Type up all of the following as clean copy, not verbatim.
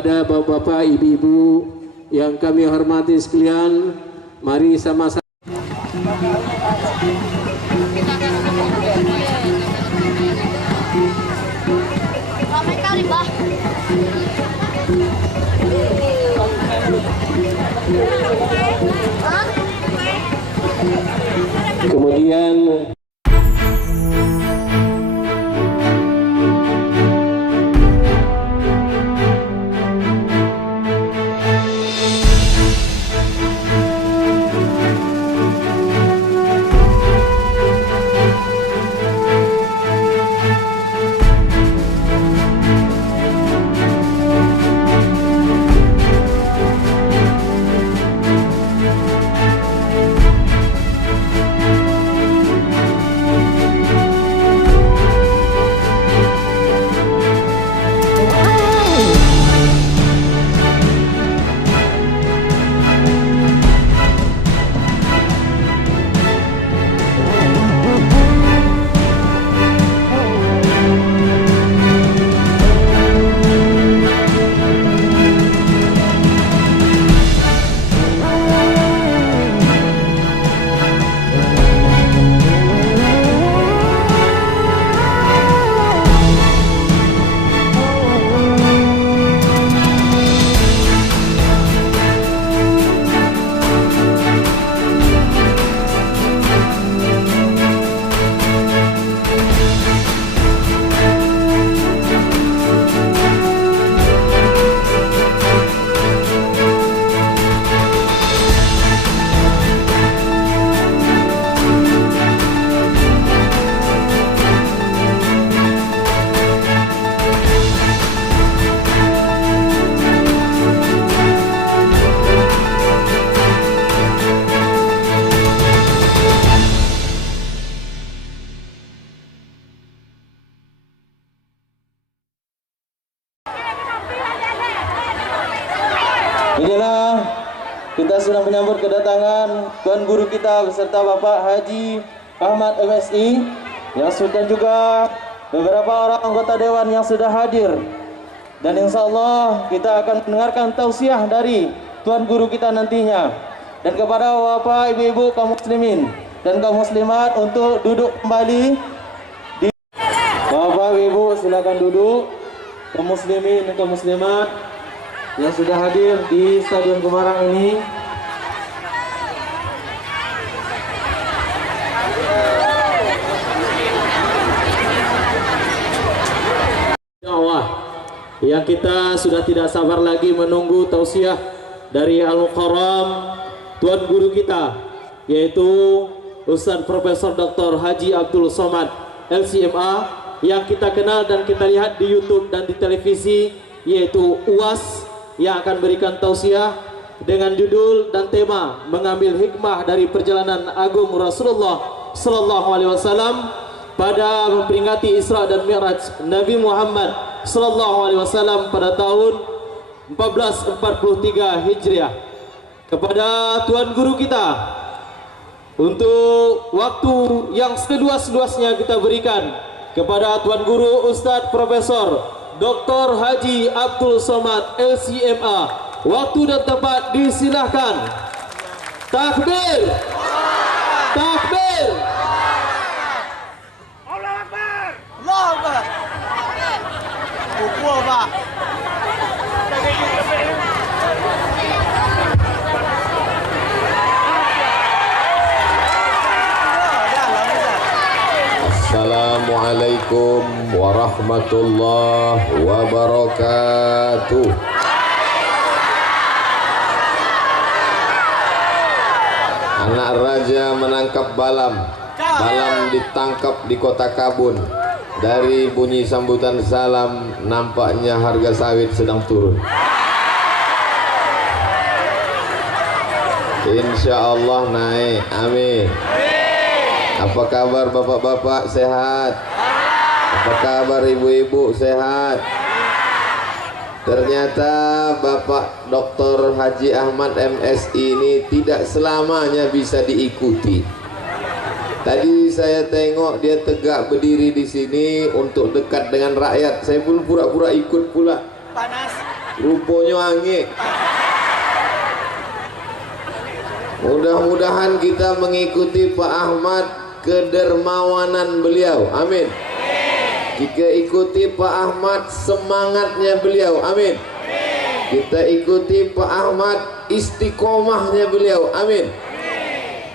kepada bapak-bapak, ibu-ibu yang kami hormati sekalian, mari sama-sama. Kemudian inilah kita sudah menyambut kedatangan Tuan Guru kita beserta Bapak Haji Ahmad MSI yang sudah juga beberapa orang anggota Dewan yang sudah hadir. Dan insya Allah kita akan mendengarkan tausiah dari Tuan Guru kita nantinya. Dan kepada Bapak, Ibu-ibu, kaum muslimin dan kaum muslimat untuk duduk kembali. Bapak, Ibu silakan duduk. Kaum muslimin dan kaum muslimat yang sudah hadir di Stadion Gemarang ini, Allah yang kita sudah tidak sabar lagi menunggu tausiah dari Al-Mukarram Tuan Guru kita, yaitu Ustaz Profesor Dr. Haji Abdul Somad LCMA, yang kita kenal dan kita lihat di YouTube dan di televisi, yaitu UAS, yang akan berikan tausiah dengan judul dan tema mengambil hikmah dari perjalanan agung Rasulullah Sallallahu Alaihi Wasallam pada memperingati Isra dan Mi'raj Nabi Muhammad Sallallahu Alaihi Wasallam pada tahun 1443 Hijriah. Kepada Tuan Guru kita, untuk waktu yang seluas-luasnya kita berikan kepada Tuan Guru Ustadz Profesor Dr. Haji Abdul Somad LCMA. Waktu dan tempat disilahkan. Takbir, takbir, Allah Akbar, Allah Akbar. Pukul Pak. Assalamualaikum warahmatullahi wabarakatuh. Anak raja menangkap balam. Balam ditangkap di kota Kabun. Dari bunyi sambutan salam, nampaknya harga sawit sedang turun. Insya Allah naik, amin. Apa kabar bapak-bapak, sehat? Apa kabar ibu-ibu, sehat? Ternyata Bapak Dr. Haji Ahmad MSI ini tidak selamanya bisa diikuti. Tadi saya tengok dia tegak berdiri di sini untuk dekat dengan rakyat. Saya pun pura-pura ikut pula. Panas. rupanya angin. Mudah-mudahan kita mengikuti Pak Ahmad kedermawanan beliau, amin. Jika ikuti Pak Ahmad semangatnya beliau, amin. Kita ikuti Pak Ahmad istiqomahnya beliau, amin.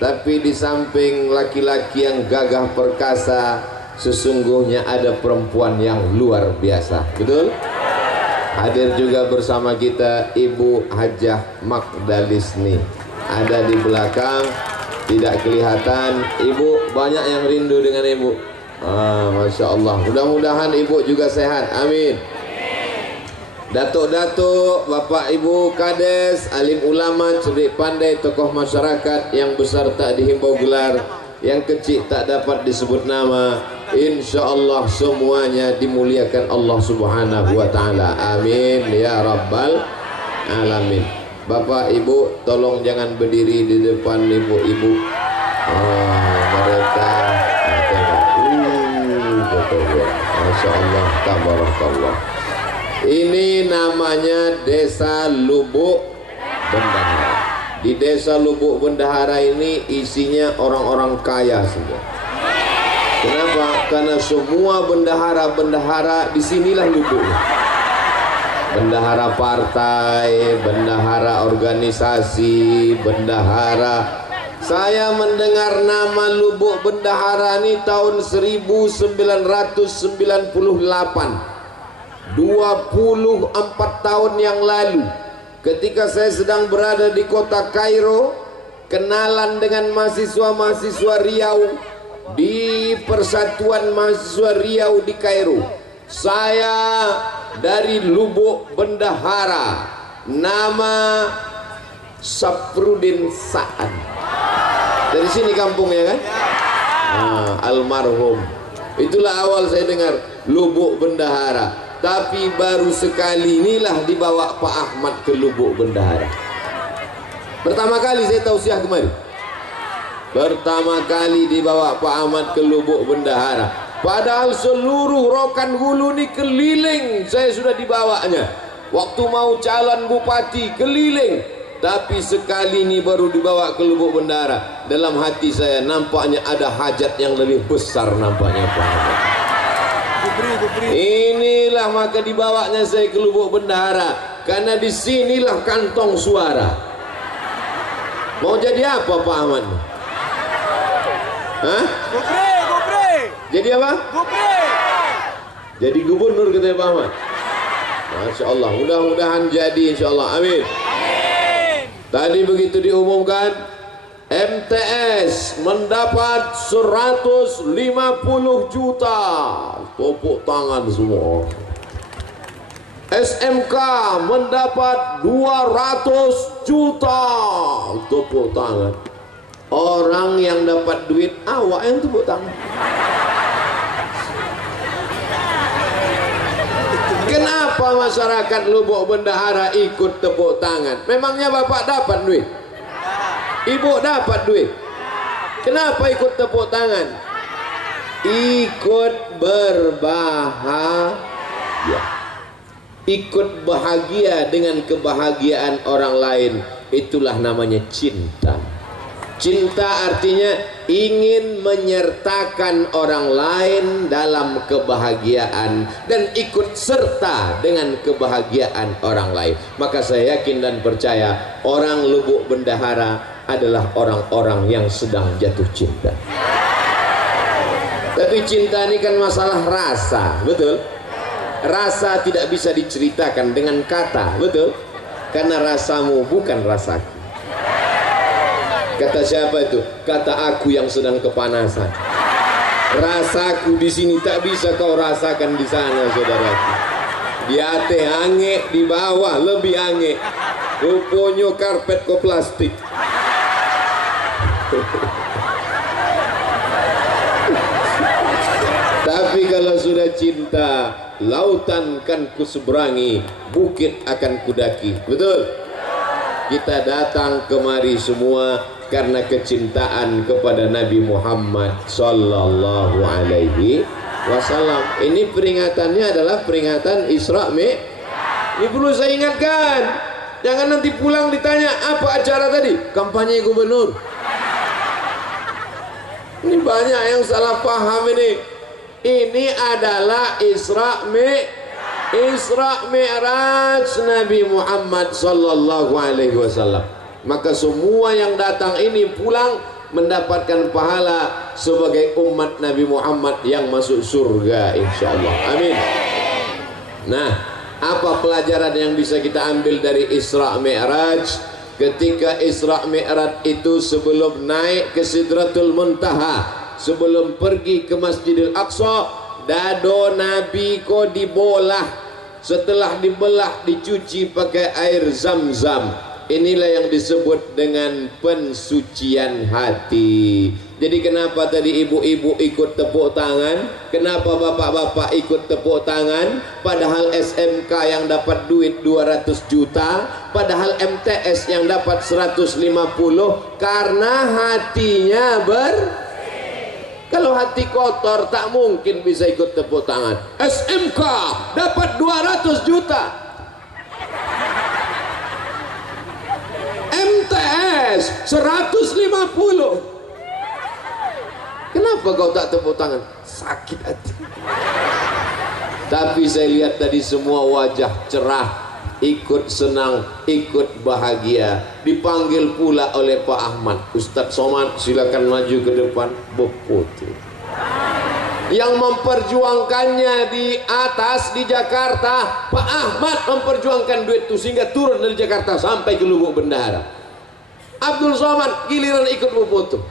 Tapi di samping laki-laki yang gagah perkasa, sesungguhnya ada perempuan yang luar biasa, betul? Hadir juga bersama kita Ibu Hajah Magdalisni, ada di belakang, tidak kelihatan. Ibu banyak yang rindu dengan ibu. Masya Allah, mudah-mudahan ibu juga sehat, amin. Datuk-datuk, bapak ibu kades, alim ulama, cerdik pandai, tokoh masyarakat, yang besar tak dihimbau gelar, yang kecil tak dapat disebut nama, insya Allah semuanya dimuliakan Allah subhanahu wa ta'ala, amin ya rabbal alamin. Bapak ibu tolong jangan berdiri di depan ibu-ibu. Mereka Masya Allah, tabarakallah. Ini namanya Desa Lubuk Bendahara. Di Desa Lubuk Bendahara ini isinya orang-orang kaya semua. Kenapa? Karena semua bendahara-bendahara disinilah lubuknya. Bendahara partai, bendahara organisasi, bendahara. Saya mendengar nama Lubuk Bendahara ini tahun 1998. 24 tahun yang lalu, ketika saya sedang berada di kota Kairo, kenalan dengan mahasiswa-mahasiswa Riau di Persatuan Mahasiswa Riau di Kairo. Saya dari Lubuk Bendahara, nama Saprudin Sa'an. Dari sini kampungnya kan? Almarhum. Itulah awal saya dengar Lubuk Bendahara. Tapi baru sekali inilah dibawa Pak Ahmad ke Lubuk Bendahara. Pertama kali saya tausiah kemari. Pertama kali dibawa Pak Ahmad ke Lubuk Bendahara. Padahal seluruh Rokan Hulu ini keliling, saya sudah dibawanya. Waktu mau calon bupati keliling, tapi sekali ini baru dibawa ke Lubuk Bendahara. Dalam hati saya nampaknya ada hajat yang lebih besar nampaknya Pak Ahmad. Inilah maka dibawanya saya ke Lubuk Bendahara, karena disinilah kantong suara. Mau jadi apa Pak Ahmad? Hah? Gubri. Jadi apa? Gubri. Jadi gubernur katanya Pak Ahmad. Masya Allah, mudah-mudahan jadi insya Allah, amin. Tadi begitu diumumkan, MTS mendapat 150 juta. Tepuk tangan semua. SMK mendapat 200 juta. Tepuk tangan. Orang yang dapat duit, awak yang tepuk tangan. Kenapa masyarakat Lubuk Bendahara ikut tepuk tangan? Memangnya bapak dapat duit? Ibu dapat duit? Kenapa ikut tepuk tangan? Ikut berbahagia, ikut bahagia dengan kebahagiaan orang lain. Itulah namanya cinta. Cinta artinya ingin menyertakan orang lain dalam kebahagiaan dan ikut serta dengan kebahagiaan orang lain. Maka saya yakin dan percaya orang Lubuk Bendahara adalah orang-orang yang sedang jatuh cinta. Tapi cinta ini kan masalah rasa, betul? Rasa tidak bisa diceritakan dengan kata, betul? Karena rasamu bukan rasaku. Kata siapa itu? Kata aku yang sedang kepanasan. Rasaku di sini tak bisa kau rasakan di sana, saudaraku. Di atas ange, di bawah lebih ange. Rupanya karpet ko plastik. Tapi kalau sudah cinta, lautan kan kuseberangi, bukit akan kudaki. Betul? Kita datang kemari semua karena kecintaan kepada Nabi Muhammad sallallahu alaihi wasallam. Ini peringatannya adalah peringatan Isra Ini perlu saya ingatkan. Jangan nanti pulang ditanya apa acara tadi, kampanye gubernur. Ini banyak yang salah paham ini. Ini adalah Isra Mi'raj Nabi Muhammad sallallahu alaihi wasallam. Maka semua yang datang ini pulang mendapatkan pahala sebagai umat Nabi Muhammad yang masuk surga insyaallah. Amin. Nah, apa pelajaran yang bisa kita ambil dari Isra Mi'raj? Ketika Isra Mi'raj itu sebelum naik ke Sidratul Muntaha, sebelum pergi ke Masjidil Aqsa, dado Nabi ko dibolah. Setelah dibelah dicuci pakai air Zam-Zam. Inilah yang disebut dengan pensucian hati. Jadi kenapa tadi ibu-ibu ikut tepuk tangan? Kenapa bapak-bapak ikut tepuk tangan? Padahal SMK yang dapat duit 200 juta, padahal MTS yang dapat 150, karena hatinya kalau hati kotor tak mungkin bisa ikut tepuk tangan. SMK dapat 200 juta, MTS 150. Kenapa kau tak tepuk tangan? Sakit hati. Tapi saya lihat tadi semua wajah cerah, ikut senang, ikut bahagia. Dipanggil pula oleh Pak Ahmad. Ustadz Somad silakan maju ke depan, berfoto. Yang memperjuangkannya di atas di Jakarta, Pak Ahmad memperjuangkan duit itu sehingga turun dari Jakarta sampai ke Lubuk Bendahara. Abdul Somad giliran ikut berfoto.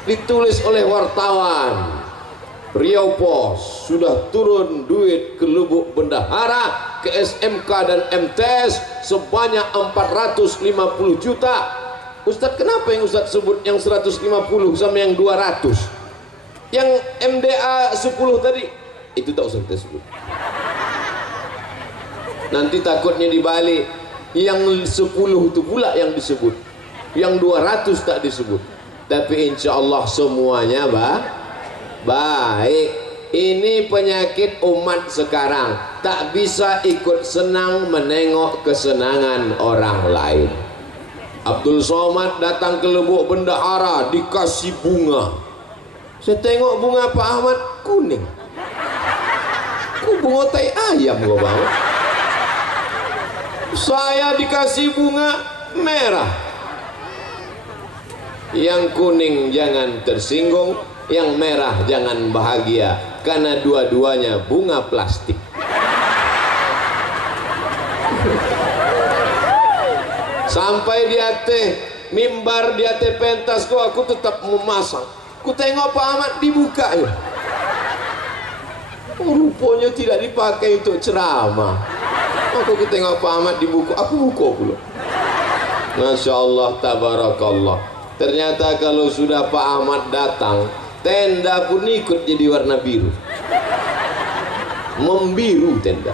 Ditulis oleh wartawan, Riau Pos sudah turun duit ke Lubuk Bendahara, ke SMK dan MTS sebanyak 450 juta. Ustadz, kenapa yang Ustadz sebut yang 150 sama yang 200? Yang MDA 10 tadi itu tak usah kita sebut. Nanti takutnya dibalik, yang 10 itu pula yang disebut, yang 200 tak disebut. Tapi insya Allah semuanya baik. Ini penyakit umat sekarang, tak bisa ikut senang menengok kesenangan orang lain. Abdul Somad datang ke Lubuk Bendahara dikasih bunga. Saya tengok bunga Pak Ahmad kuning. Kok bunga tai ayam gua bawa? Saya dikasih bunga merah. Yang kuning jangan tersinggung, yang merah jangan bahagia, karena dua-duanya bunga plastik. Sampai di atas mimbar, di atas pentas aku tetap memasang. Ku tengok Pak Ahmad dibuka ya. Oh, rupanya tidak dipakai untuk ceramah. Aku tengok Pak Ahmad dibuka, aku buka pula. Masya Allah, tabarakallah. Ternyata kalau sudah Pak Ahmad datang, tenda pun ikut jadi warna biru. Membiru tenda.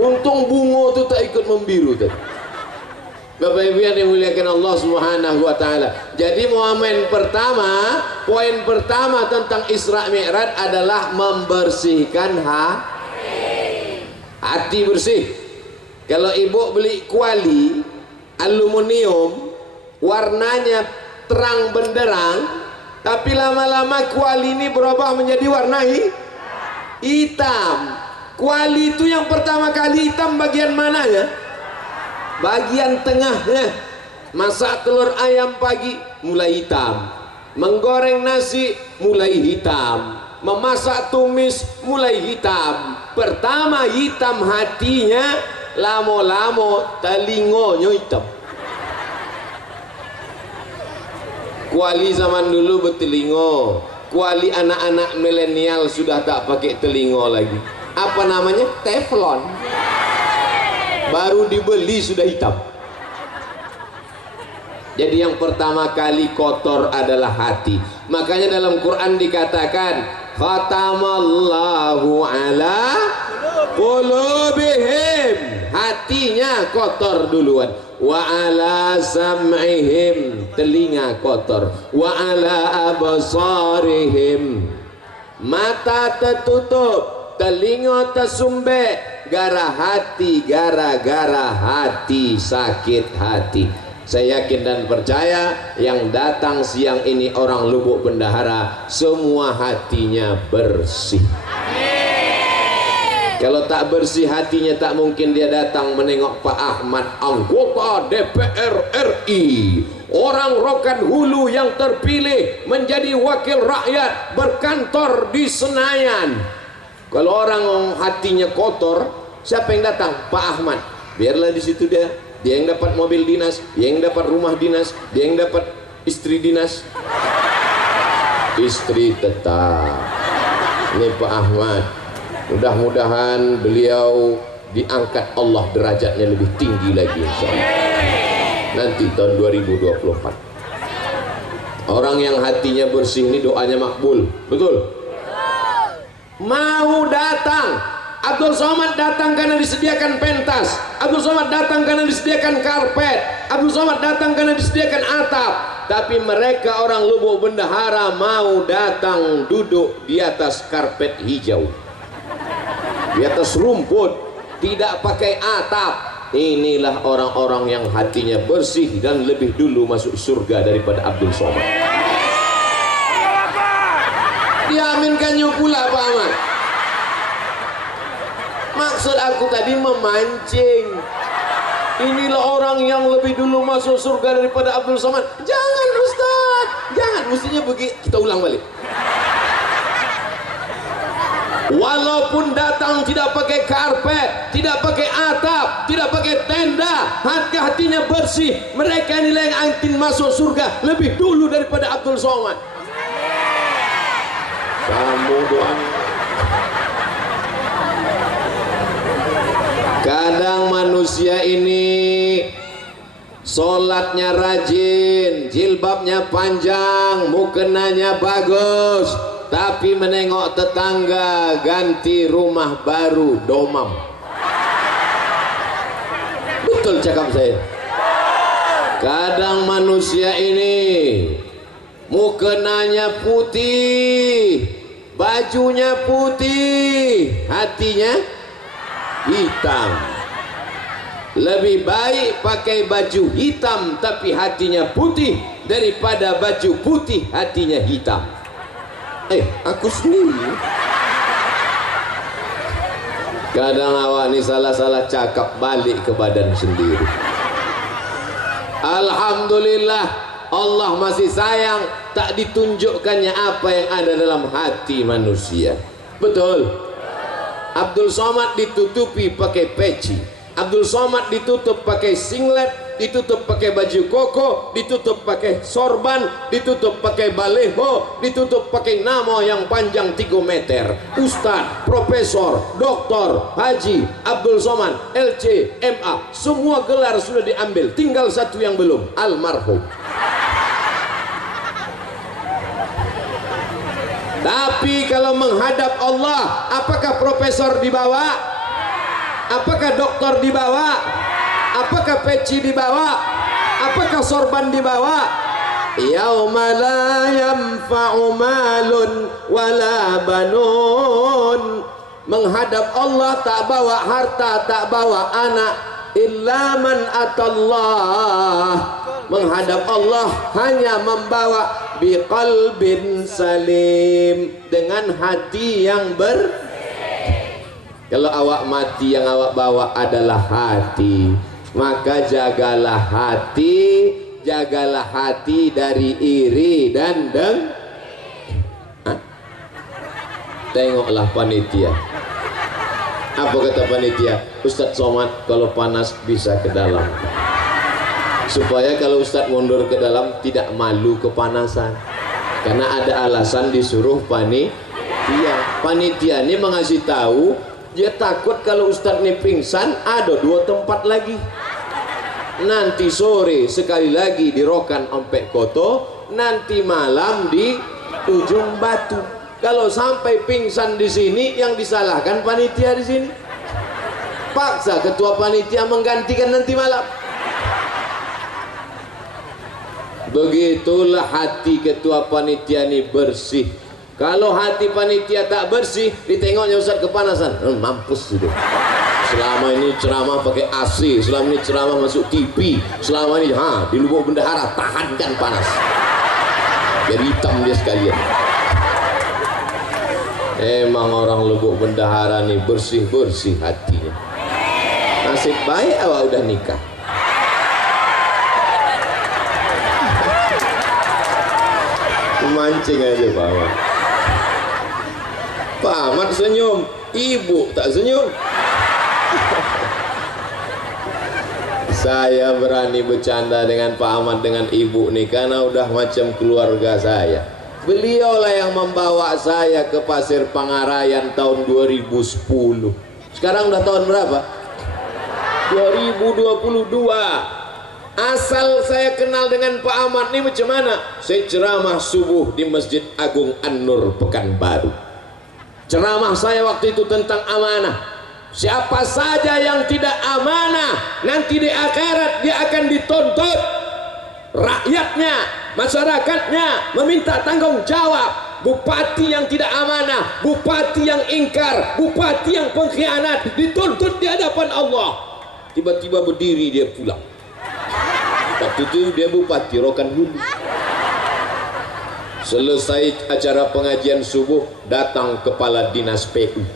Untung bunga itu tak ikut membiru tadi. Bapak Ibu yang dimuliakan Allah Subhanahu wa taala. Jadi poin pertama tentang Isra Mi'raj adalah membersihkan hati bersih. Kalau ibu beli kuali aluminium, warnanya terang benderang, tapi lama-lama kuali ini berubah menjadi warna hitam. Kuali itu yang pertama kali hitam bagian mananya? Bagian tengahnya. Masak telur ayam pagi mulai hitam, menggoreng nasi mulai hitam, memasak tumis mulai hitam. Pertama hitam hatinya, lamo-lamo telingonya hitam. Kuali zaman dulu bertelingo, kuali anak-anak milenial sudah tak pakai telingo lagi. Apa namanya? Teflon. Baru dibeli sudah hitam. Jadi yang pertama kali kotor adalah hati. Makanya dalam Quran dikatakan, khatamallahu ala qulubihim. Hatinya kotor duluan. Wa ala sam'ihim, telinga kotor. Wa ala absarihim, mata tertutup, telinga tersumbat, gara-gara hati sakit hati. Saya yakin dan percaya yang datang siang ini orang Lubuk Bendahara semua hatinya bersih. Kalau tak bersih hatinya tak mungkin dia datang menengok Pak Ahmad, anggota DPR RI, orang Rokan Hulu yang terpilih menjadi wakil rakyat berkantor di Senayan. Kalau orang hatinya kotor, siapa yang datang? Pak Ahmad. Biarlah di situ dia yang dapat mobil dinas, dia yang dapat rumah dinas, dia yang dapat istri dinas. Istri tetap. Ini Pak Ahmad. Mudah-mudahan beliau diangkat Allah derajatnya lebih tinggi lagi insyaallah. Nanti tahun 2024. Orang yang hatinya bersih ini doanya makbul. Betul? Mau datang. Abdul Somad datang karena disediakan pentas. Abdul Somad datang karena disediakan karpet. Abdul Somad datang karena disediakan atap. Tapi mereka orang Lubuk Bendahara mau datang duduk di atas karpet hijau, di atas rumput, tidak pakai atap. Inilah orang-orang yang hatinya bersih dan lebih dulu masuk surga daripada Abdul Somad. Diaminkannya pula Pak Ahmad. Maksud aku tadi memancing. Inilah orang yang lebih dulu masuk surga daripada Abdul Somad. Jangan Ustaz, jangan, mestinya begitu. Kita ulang balik. Walaupun datang tidak pakai karpet, tidak pakai atap, tidak pakai tenda, hati-hatinya bersih. Mereka inilah yang akan masuk surga lebih dulu daripada Abdul Somad. Kamu doang. Kadang manusia ini sholatnya rajin, jilbabnya panjang, mukenanya bagus, tapi menengok tetangga ganti rumah baru domam. Betul cakap saya. Kadang manusia ini mukenanya putih, bajunya putih, hatinya hitam. Lebih baik pakai baju hitam tapi hatinya putih daripada baju putih hatinya hitam. Aku sendiri. Kadang awak ni salah-salah cakap balik ke badan sendiri. Alhamdulillah Allah masih sayang, tak ditunjukkannya apa yang ada dalam hati manusia. Betul. Abdul Somad ditutupi pakai peci, Abdul Somad ditutup pakai singlet, ditutup pakai baju koko, ditutup pakai sorban, ditutup pakai baleho, ditutup pakai nama yang panjang 3 meter. Ustaz, Profesor, Doktor, Haji, Abdul Somad, LC, MA, semua gelar sudah diambil, tinggal satu yang belum, almarhum. Tapi kalau menghadap Allah, apakah profesor dibawa? Apakah doktor dibawa? Apakah peci dibawa? Apakah sorban dibawa? Yauma la yanfa'u malun wala banun. Menghadap Allah tak bawa harta, tak bawa anak, illa man atallah. Menghadap Allah hanya membawa biqalbin salim, dengan hati yang Kalau awak mati yang awak bawa adalah hati, maka jagalah hati dari iri dan Tengoklah panitia. Apa kata panitia? Ustadz Somad kalau panas bisa ke dalam, supaya kalau Ustadz mundur ke dalam tidak malu kepanasan. Karena ada alasan disuruh panitia. Panitia ini mengasih tahu, dia takut kalau Ustadz ini pingsan, ada 2 tempat lagi. Nanti sore sekali lagi di Rokan Ompek Koto, nanti malam di Ujung Batu. Kalau sampai pingsan di sini, yang disalahkan panitia di sini. Paksa ketua panitia menggantikan nanti malam. Begitulah hati ketua panitia ini bersih. Kalau hati panitia tak bersih, ditengoknya Ustaz kepanasan, mampus sudah. Selama ini ceramah pakai AC, selama ini ceramah masuk TV, selama ini di Lubuk Bendahara tahankan panas. Jadi hitam dia sekalian. Emang orang Lubuk Bendahara nih bersih-bersih hatinya. Nasib baik awak udah nikah. Mancing aja Pak Ahmad. Pak Ahmad senyum, ibu tak senyum. Saya berani bercanda dengan Pak Ahmad dengan ibu nih karena udah macam keluarga saya. Beliaulah yang membawa saya ke Pasir Pangarayan tahun 2010. Sekarang udah tahun berapa? 2022. Asal saya kenal dengan Pak Ahmad ini macam mana? Saya ceramah subuh di Masjid Agung An-Nur Pekanbaru. Ceramah saya waktu itu tentang amanah. Siapa saja yang tidak amanah, nanti di akhirat dia akan dituntut. Rakyatnya, masyarakatnya meminta tanggung jawab. Bupati yang tidak amanah, bupati yang ingkar, bupati yang pengkhianat dituntut di hadapan Allah. Tiba-tiba berdiri dia pulang. Waktu itu dia Bupati Rokan Hulu. Selesai acara pengajian subuh, datang kepala dinas PU.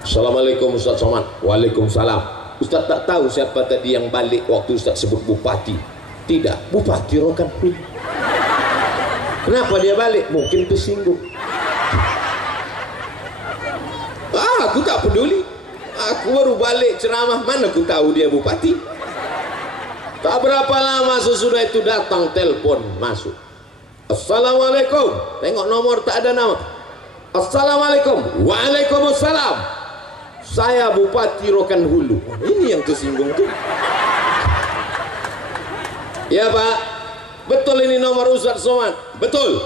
Assalamualaikum Ustaz Somad. Waalaikumsalam. Ustaz tak tahu siapa tadi yang balik waktu Ustaz sebut Bupati. Tidak, Bupati Rokan Hulu. Kenapa dia balik? Mungkin tersinggung. Aku tak peduli. Aku baru balik ceramah, mana aku tahu dia Bupati. Tak berapa lama sesudah itu datang telepon masuk. Assalamualaikum. Tengok nomor tak ada nama. Assalamualaikum. Waalaikumsalam. Saya Bupati Rokan Hulu. Ini yang tersinggung tuh. Ya Pak, betul ini nomor Ustaz Somad. Betul.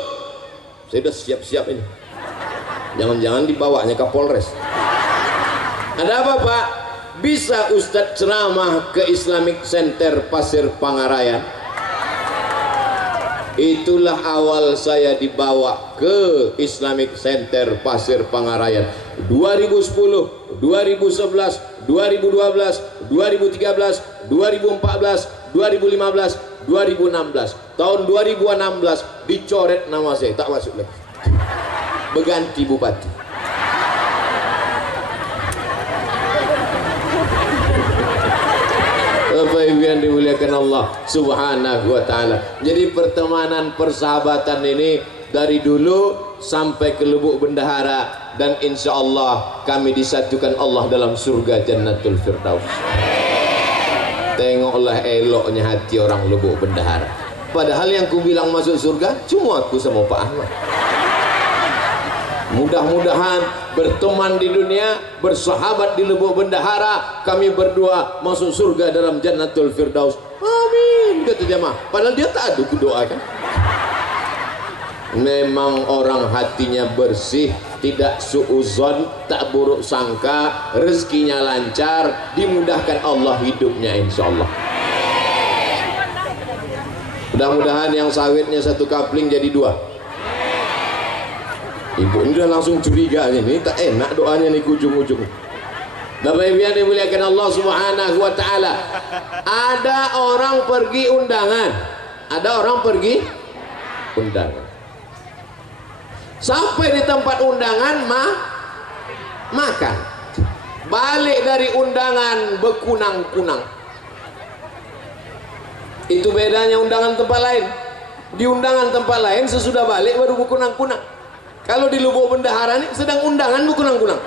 Saya sudah siap-siap ini. Jangan-jangan dibawanya ke Polres. Ada apa Pak? Bisa Ustadz ceramah ke Islamic Center Pasir Pangarayan? Itulah awal saya dibawa ke Islamic Center Pasir Pangarayan 2010, 2011, 2012, 2013, 2014, 2015, 2016. Tahun 2016 dicoret nama saya, tak masuk lagi. Berganti bupati. Bapak Ibu yang dimuliakan Allah Subhanahu wa Ta'ala. Jadi pertemanan persahabatan ini dari dulu sampai ke Lubuk Bendahara, dan insya Allah kami disatukan Allah dalam surga Jannatul Firdaus. Tengoklah eloknya hati orang Lubuk Bendahara. Padahal yang ku bilang masuk surga cuma aku sama Pak Ahmad. Mudah-mudahan berteman di dunia, bersahabat di Lubuk Bendahara, kami berdua masuk surga dalam Jannatul Firdaus. Amin, kata jemaah. Padahal dia tak ada doa kan. Memang orang hatinya bersih, tidak suuzon, tak buruk sangka, rezekinya lancar, dimudahkan Allah hidupnya insya Allah. Mudah-mudahan yang sawitnya satu kapling jadi dua. Ibu ini udah langsung curiga ini tak enak doanya nih ujung-ujung. Bapak Ibu yang dimuliakan Allah Subhanahu wa Ta'ala. Ada orang pergi undangan. Ada orang pergi undangan. Sampai di tempat undangan makan. Balik dari undangan bekunang-kunang. Itu bedanya undangan tempat lain. Di undangan tempat lain sesudah balik baru bekunang-kunang. Kalau di Lubuk Bendahara ini sedang undangan bekunang-kunang.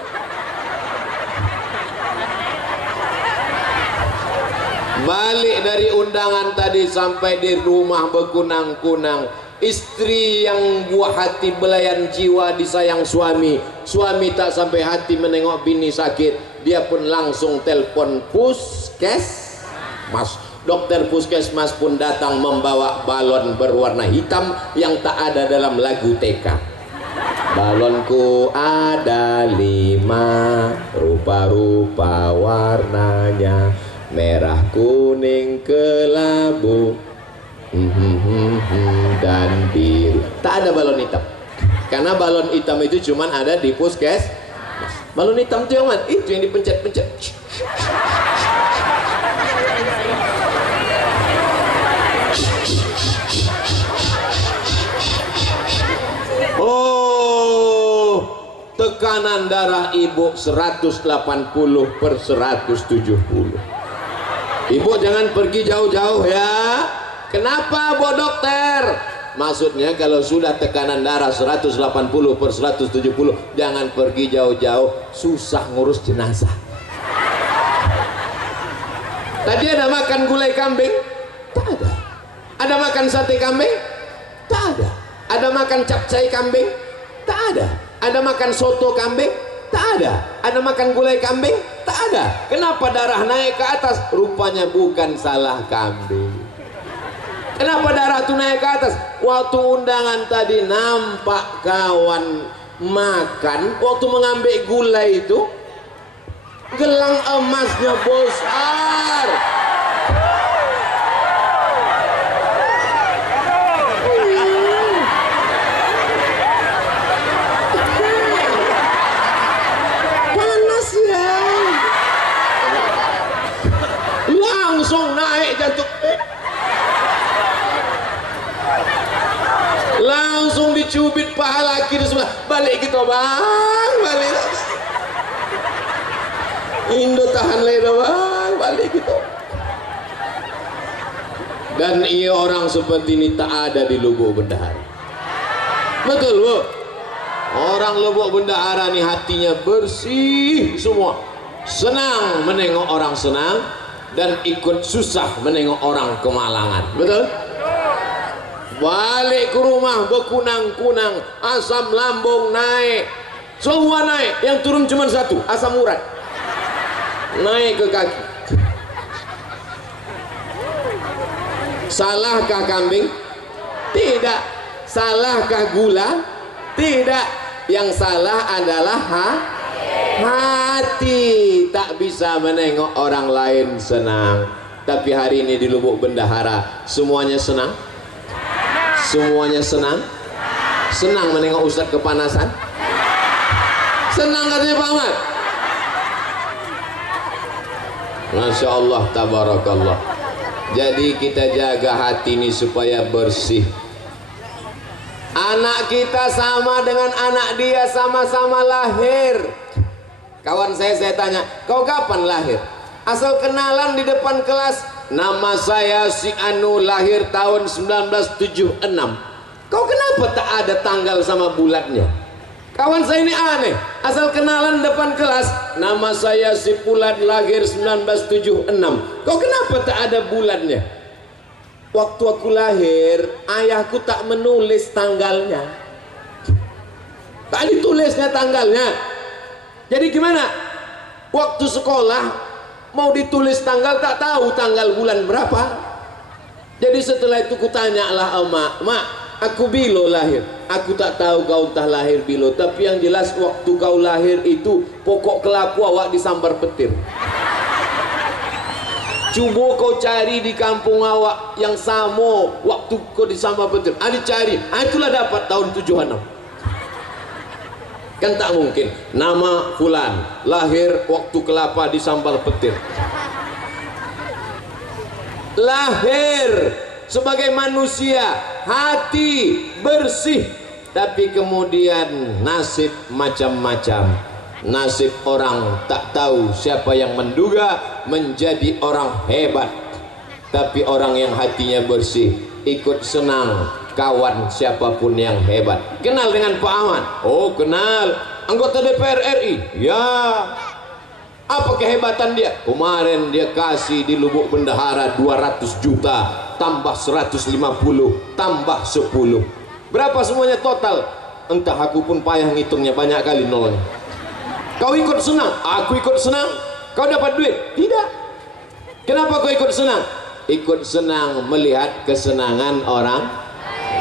Balik dari undangan tadi sampai di rumah bekunang-kunang. Istri yang buah hati belayan jiwa disayang suami. Suami tak sampai hati menengok bini sakit. Dia pun langsung telpon puskesmas. Dokter puskesmas pun datang membawa balon berwarna hitam yang tak ada dalam lagu TK. Balonku ada 5, rupa-rupa warnanya, merah, kuning, kelabu, dan biru. Tak ada balon hitam, karena balon hitam itu cuman ada di puskesmas. Balon hitam itu yang mana? Itu yang dipencet-pencet. Oh, tekanan darah ibu 180/170. Ibu jangan pergi jauh-jauh ya. Kenapa, Bu Dokter? Maksudnya kalau sudah tekanan darah 180/170, jangan pergi jauh-jauh, susah ngurus jenazah. Tadi ada makan gulai kambing? Tak ada. Ada makan sate kambing? Tak ada. Ada makan capcay kambing? Tak ada. Ada makan soto kambing? Tak ada. Ada makan gulai kambing? Tak ada. Kenapa darah naik ke atas? Rupanya bukan salah kambing. Kenapa darah itu naik ke atas? Waktu undangan tadi nampak kawan makan, waktu mengambil gulai itu gelang emasnya besar. Panas ya. Langsung naik jantung. Langsung dicubit pahala kiri sebelah. Balik gitu bang, balik. Indo tahan leda bang, balik gitu. Dan iya orang seperti ini tak ada di Lubuk Bendahara. Betul Bu? Orang Lubuk Bendahara nih hatinya bersih semua. Senang menengok orang senang dan ikut susah menengok orang kemalangan. Betul? Balik ke rumah berkunang-kunang, asam lambung naik, semua naik, yang turun cuma satu, asam urat naik ke kaki. Salahkah kambing? Tidak. Salahkah gula? Tidak. Yang salah adalah hati, tak bisa menengok orang lain senang. Tapi hari ini di Lubuk Bendahara semuanya senang. Semuanya senang. Senang menengok Ustadz kepanasan. Senang katanya Pak Ahmad. Masya Allah, tabarakallah. Jadi kita jaga hati ini supaya bersih. Anak kita sama dengan anak dia, sama-sama lahir. Kawan saya tanya, kau kapan lahir? Asal kenalan di depan kelas. Nama saya si Anu, lahir tahun 1976. Kau kenapa tak ada tanggal sama bulannya? Kawan saya ini aneh. Asal kenalan depan kelas. Nama saya si Fulan, lahir 1976. Kau kenapa tak ada bulannya? Waktu aku lahir, ayahku tak menulis tanggalnya. Tak ditulisnya tanggalnya. Jadi gimana? Waktu sekolah mau ditulis tanggal, tak tahu tanggal bulan berapa. Jadi setelah itu kutanyalah emak, mak, aku bilo lahir. Aku tak tahu kau entah lahir bilo, tapi yang jelas waktu kau lahir itu pokok kelapu awak disambar petir. Coba kau cari di kampung awak yang sama waktu kau disambar petir. Dicari, itulah dapat tahun 76. Kan tak mungkin nama Fulan lahir waktu kelapa disambar petir. Lahir sebagai manusia, hati bersih, tapi kemudian nasib macam-macam. Nasib orang tak tahu, siapa yang menduga menjadi orang hebat. Tapi orang yang hatinya bersih ikut senang kawan siapapun yang hebat. Kenal dengan Pak Ahmad? Oh kenal. Anggota DPR RI? Ya. Apa kehebatan dia? Kemarin dia kasih di Lubuk Bendahara 200 juta tambah 150 tambah 10. Berapa semuanya total? Entah, aku pun payah ngitungnya, banyak kali nolnya. Kau ikut senang, aku ikut senang. Kau dapat duit? Tidak. Kenapa kau ikut senang? Ikut senang melihat kesenangan orang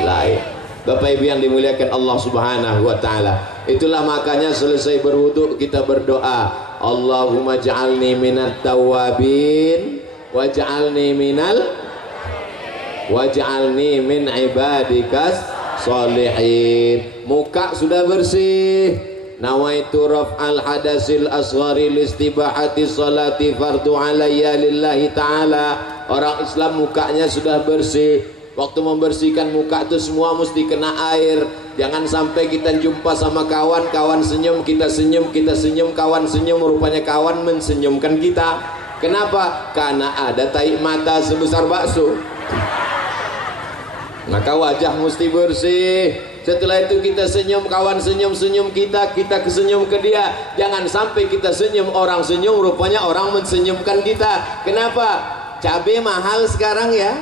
lain. Bapak Ibu yang dimuliakan Allah Subhanahu wa taala. Itulah makanya selesai berwudu kita berdoa, Allahumma ja'alni minat tawabin waj'alni min ibadikas sholihin. Muka sudah bersih, nawaitu raf'al hadasil asghari listibahati salati fardu alayya lillahi ta'ala. Orang Islam mukanya sudah bersih, waktu membersihkan muka itu semua mesti kena air. Jangan sampai kita jumpa sama kawan, kawan senyum, kita senyum, kita senyum, kawan senyum, rupanya kawan mensenyumkan kita. Kenapa? Karena ada tai mata sebesar bakso. Maka wajah mesti bersih. Setelah itu kita senyum, kawan senyum kita, kita kesenyum ke dia. Jangan sampai kita senyum, orang senyum, rupanya orang mensenyumkan kita. Kenapa? Cabai mahal sekarang ya.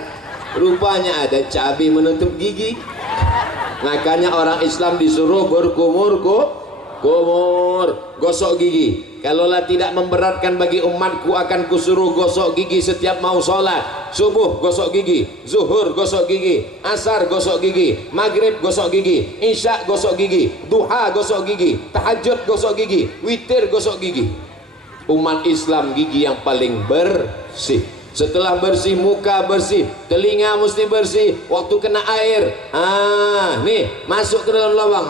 Rupanya ada cabai menutup gigi. Makanya orang Islam disuruh berkumur gosok gigi. Kalaulah tidak memberatkan bagi umatku, akan kusuruh gosok gigi setiap mau sholat. Subuh gosok gigi, zuhur gosok gigi, asar gosok gigi, maghrib gosok gigi, isya gosok gigi, duha gosok gigi, tahajud gosok gigi, witir gosok gigi. Umat Islam gigi yang paling bersih. Setelah bersih, muka bersih, telinga mesti bersih. Waktu kena air, nih masuk ke dalam lubang.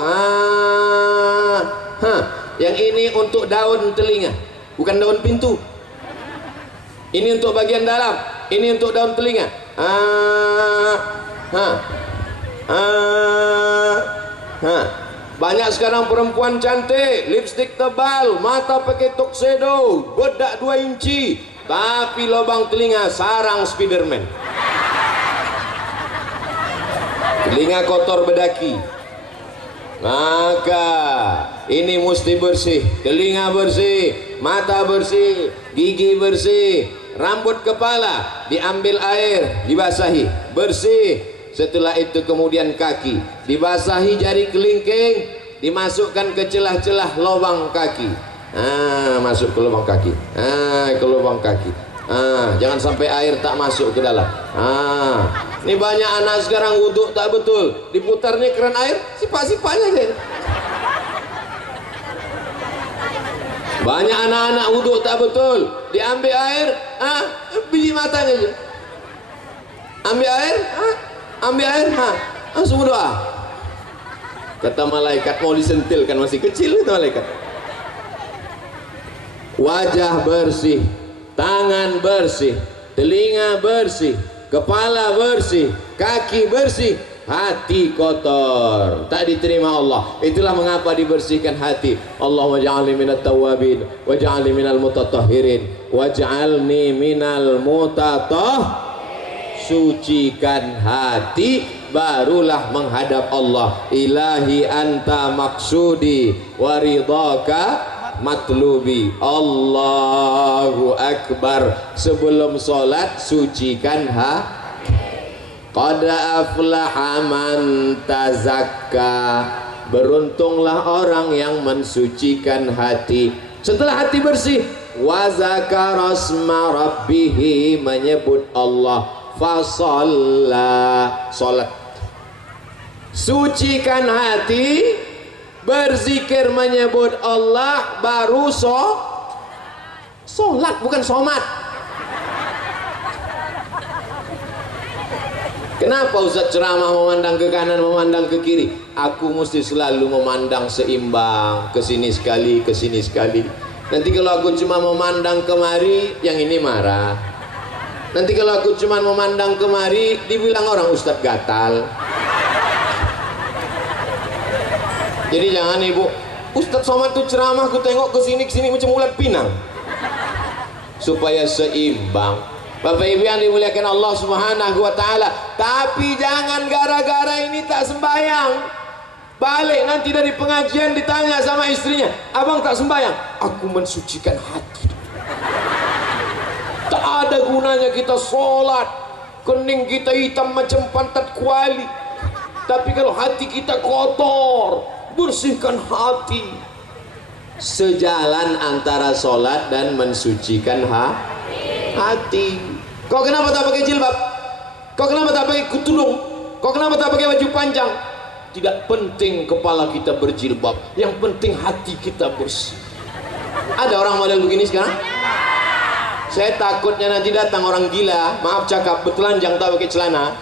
Yang ini untuk daun telinga, bukan daun pintu. Ini untuk bagian dalam, ini untuk daun telinga. Banyak sekarang perempuan cantik, lipstik tebal, mata pakai tuxedo, bedak 2 inci, tapi lubang telinga sarang Spiderman. Telinga kotor bedaki. Maka ini mesti bersih, telinga bersih, mata bersih, gigi bersih, rambut kepala diambil air, dibasahi, bersih. Setelah itu kemudian kaki dibasahi, jari kelingking dimasukkan ke celah-celah lubang kaki. Masuk ke lubang kaki, ke lubang kaki. Jangan sampai air tak masuk ke dalam. Ini banyak anak sekarang wudhu tak betul, diputar nih keran air, sipak-sipaknya deh. Banyak anak-anak wudhu tak betul, diambil air, biji matanya aja. Ambil air, langsung berdoa. Kata malaikat, mau disentilkan, masih kecil itu malaikat. Wajah bersih, tangan bersih, telinga bersih, kepala bersih, kaki bersih, hati kotor, tak diterima Allah. Itulah mengapa dibersihkan hati. Allahumma ja'alni minat tawabin, waj'alni minal mutatahhirin, waj'alni minal sucikan hati, barulah menghadap Allah. Ilahi anta maksudi waridhaka matlubi. Allahu Akbar. Sebelum sholat sucikan qad aflaha man tazakka. Beruntunglah orang yang mensucikan hati. Setelah hati bersih, wa zakara asma rabbih, menyebut Allah, fasalla, sholat. Sucikan hati, berzikir menyebut Allah, baru sholat, bukan somat. Kenapa Ustaz ceramah memandang ke kanan, memandang ke kiri? Aku mesti selalu memandang seimbang, ke sini sekali, ke sini sekali. Nanti kalau aku cuma memandang kemari, yang ini marah. Nanti kalau aku cuma memandang kemari, dibilang orang Ustaz gatal. Jadi jangan ibu, Ustaz Somad tuh ceramah, aku tengok ke sini macam ulat pinang. Supaya seimbang. Bapak Ibu yang dimuliakan Allah Subhanahu wa taala. Tapi jangan gara-gara ini tak sembahyang, balik nanti dari pengajian ditanya sama istrinya, abang tak sembahyang. Aku mensucikan hati. Tak ada gunanya kita sholat, kening kita hitam macam pantat kuali. Tapi kalau hati kita kotor, bersihkan hati. Sejalan antara sholat dan mensucikan hati. Kau kenapa tak pakai jilbab? Kau kenapa tak pakai tudung? Kau kenapa tak pakai baju panjang? Tidak penting kepala kita berjilbab, yang penting hati kita bersih. Ada orang model begini sekarang? Saya takutnya nanti datang orang gila, maaf cakap, bertelanjang tak pakai celana.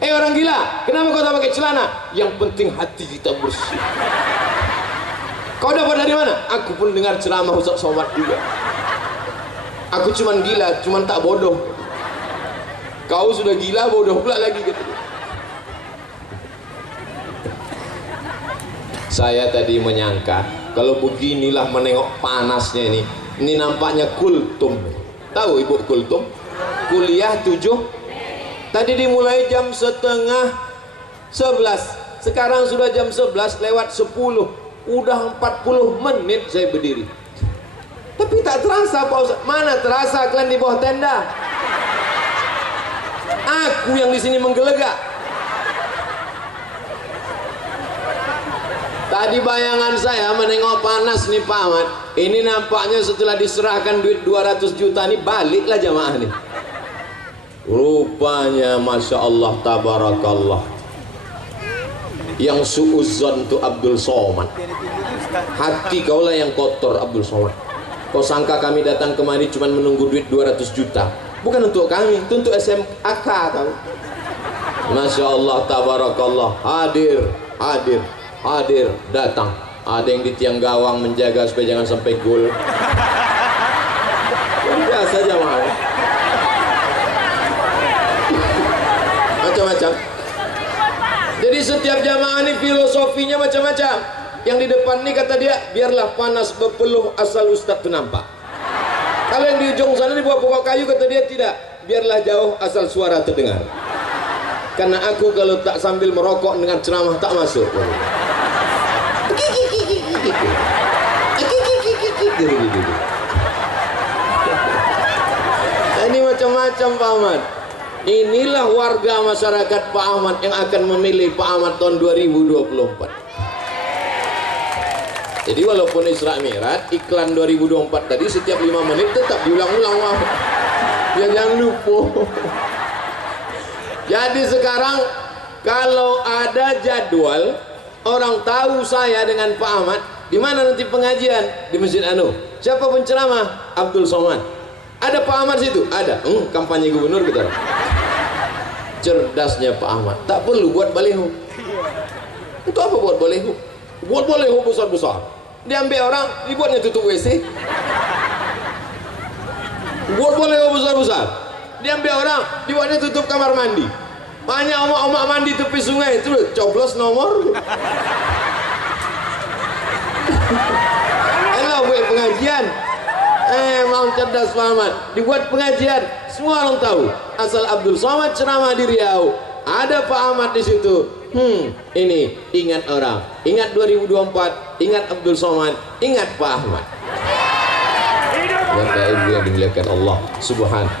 Orang gila, kenapa kau tak pakai celana? Yang penting hati kita bersih. Kau dapat dari mana? Aku pun dengar ceramah Ustaz Somad juga. Aku cuman gila, cuman tak bodoh. Kau sudah gila, bodoh pula lagi gitu. Saya tadi menyangka kalau beginilah menengok panasnya ini. Ini nampaknya kultum. Tahu Ibu kultum? Kuliah 7. Tadi dimulai jam setengah 11. Sekarang sudah jam 11 lewat 10. Udah 40 menit saya berdiri. Tapi tak terasa Pak Ustaz. Mana terasa kalian di bawah tenda? Aku yang di sini menggelegak. Tadi bayangan saya menengok panas nih Pak Ahmad. Ini nampaknya setelah diserahkan duit 200 juta nih baliklah jamaah nih. Rupanya Masya Allah tabarakallah. Yang suuzon tuh Abdul Somad. Hati kaulah yang kotor Abdul Somad. Kau sangka kami datang kemari cuma menunggu duit 200 juta. Bukan untuk kami, itu untuk SMAK tahu. Masya Allah tabarakallah. Hadir datang. Ada yang di tiang gawang menjaga supaya jangan sampai gol. Biasa jamaah. Macam-macam. Jadi setiap jamaah ini filosofinya macam-macam. Yang di depan ini kata dia, biarlah panas berpeluh asal Ustadz itu nampak. Kalau yang di ujung sana di bawah pokok kayu kata dia tidak, biarlah jauh asal suara terdengar. Karena aku kalau tak sambil merokok dengan ceramah tak masuk. Ini macam-macam Pak Ahmad. Inilah warga masyarakat Pak Ahmad yang akan memilih Pak Ahmad tahun 2024. Jadi walaupun Isra Mi'raj iklan 2024 tadi setiap 5 menit tetap diulang-ulang Wah. Ya jangan lupa. Jadi sekarang kalau ada jadwal orang tahu saya dengan Pak Ahmad, di mana nanti pengajian? Di Masjid Anu. Siapa penceramah? Abdul Somad. Ada Pak Ahmad situ? Ada. Kampanye gubernur kita. Cerdasnya Pak Ahmad. Tak perlu buat baliho. Itu apa buat baliho? Buat baliho besar-besar. Diambil orang, dibuatnya tutup WC. Buat baliho besar-besar. Diambil orang, dibuatnya tutup kamar mandi. Banyak omak-omak mandi tepi sungai, terus coblos nomor. Elah buat pengajian. Mau cerdas Pak Ahmad. Dibuat pengajian, semua orang tahu. Asal Abdul Somad ceramah di Riau, ada Pak Ahmad di situ. Ini ingat orang, ingat 2024, ingat Abdul Somad, ingat Pak Ahmad. Bapak Ibu yang dimuliakan Allah Subhanahu.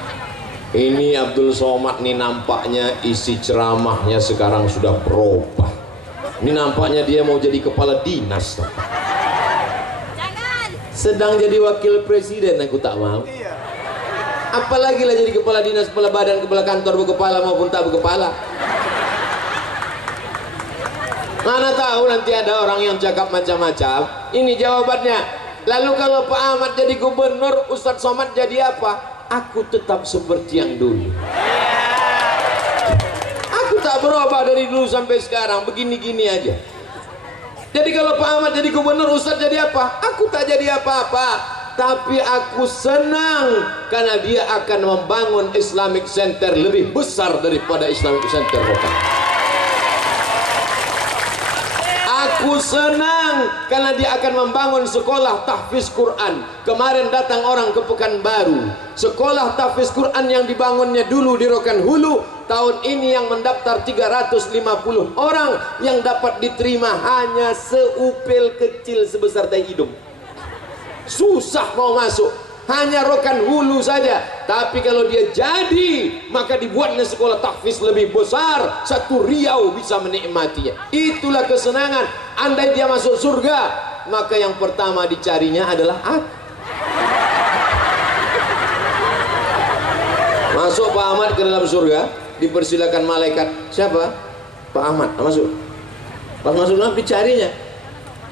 Ini Abdul Somad nih nampaknya isi ceramahnya sekarang sudah berubah. Ini nampaknya dia mau jadi kepala dinas. Jangan. Sedang jadi wakil presiden aku tak mau. Apalagi lah jadi kepala dinas, kepala badan, kepala kantor, berkepala maupun tak berkepala. Mana tahu nanti ada orang yang cakap macam-macam. Ini jawabannya. Lalu kalau Pak Ahmad jadi gubernur, Ustadz Somad jadi apa? Aku tetap seperti yang dulu. Aku tak berubah dari dulu sampai sekarang, begini-gini aja. Jadi kalau Pak Ahmad jadi gubernur, Ustadz jadi apa? Aku tak jadi apa-apa. Tapi aku senang karena dia akan membangun Islamic Center lebih besar daripada Islamic Center lokal. Aku senang karena dia akan membangun sekolah tahfiz Quran. Kemarin datang orang ke Pekanbaru. Sekolah tahfiz Quran yang dibangunnya dulu di Rokan Hulu, tahun ini yang mendaftar 350 orang, yang dapat diterima hanya seupil kecil sebesar tai hidung. Susah mau masuk, hanya Rokan Hulu saja. Tapi kalau dia jadi, maka dibuatnya sekolah tahfiz lebih besar, satu Riau bisa menikmatinya. Itulah kesenangan. Andai dia masuk surga, maka yang pertama dicarinya adalah aku. Masuk Pak Ahmad ke dalam surga, dipersilakan malaikat. Siapa? Pak Ahmad. Masuk. Pas masuk dalam dicarinya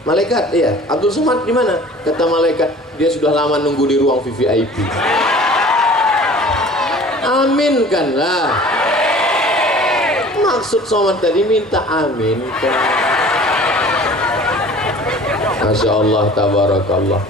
malaikat. Iya, Abdul Somad di mana? Kata malaikat, dia sudah lama nunggu di ruang VVIP. Aminkanlah. Maksud Somad tadi minta aminkan. Masya Allah, tabarakallah.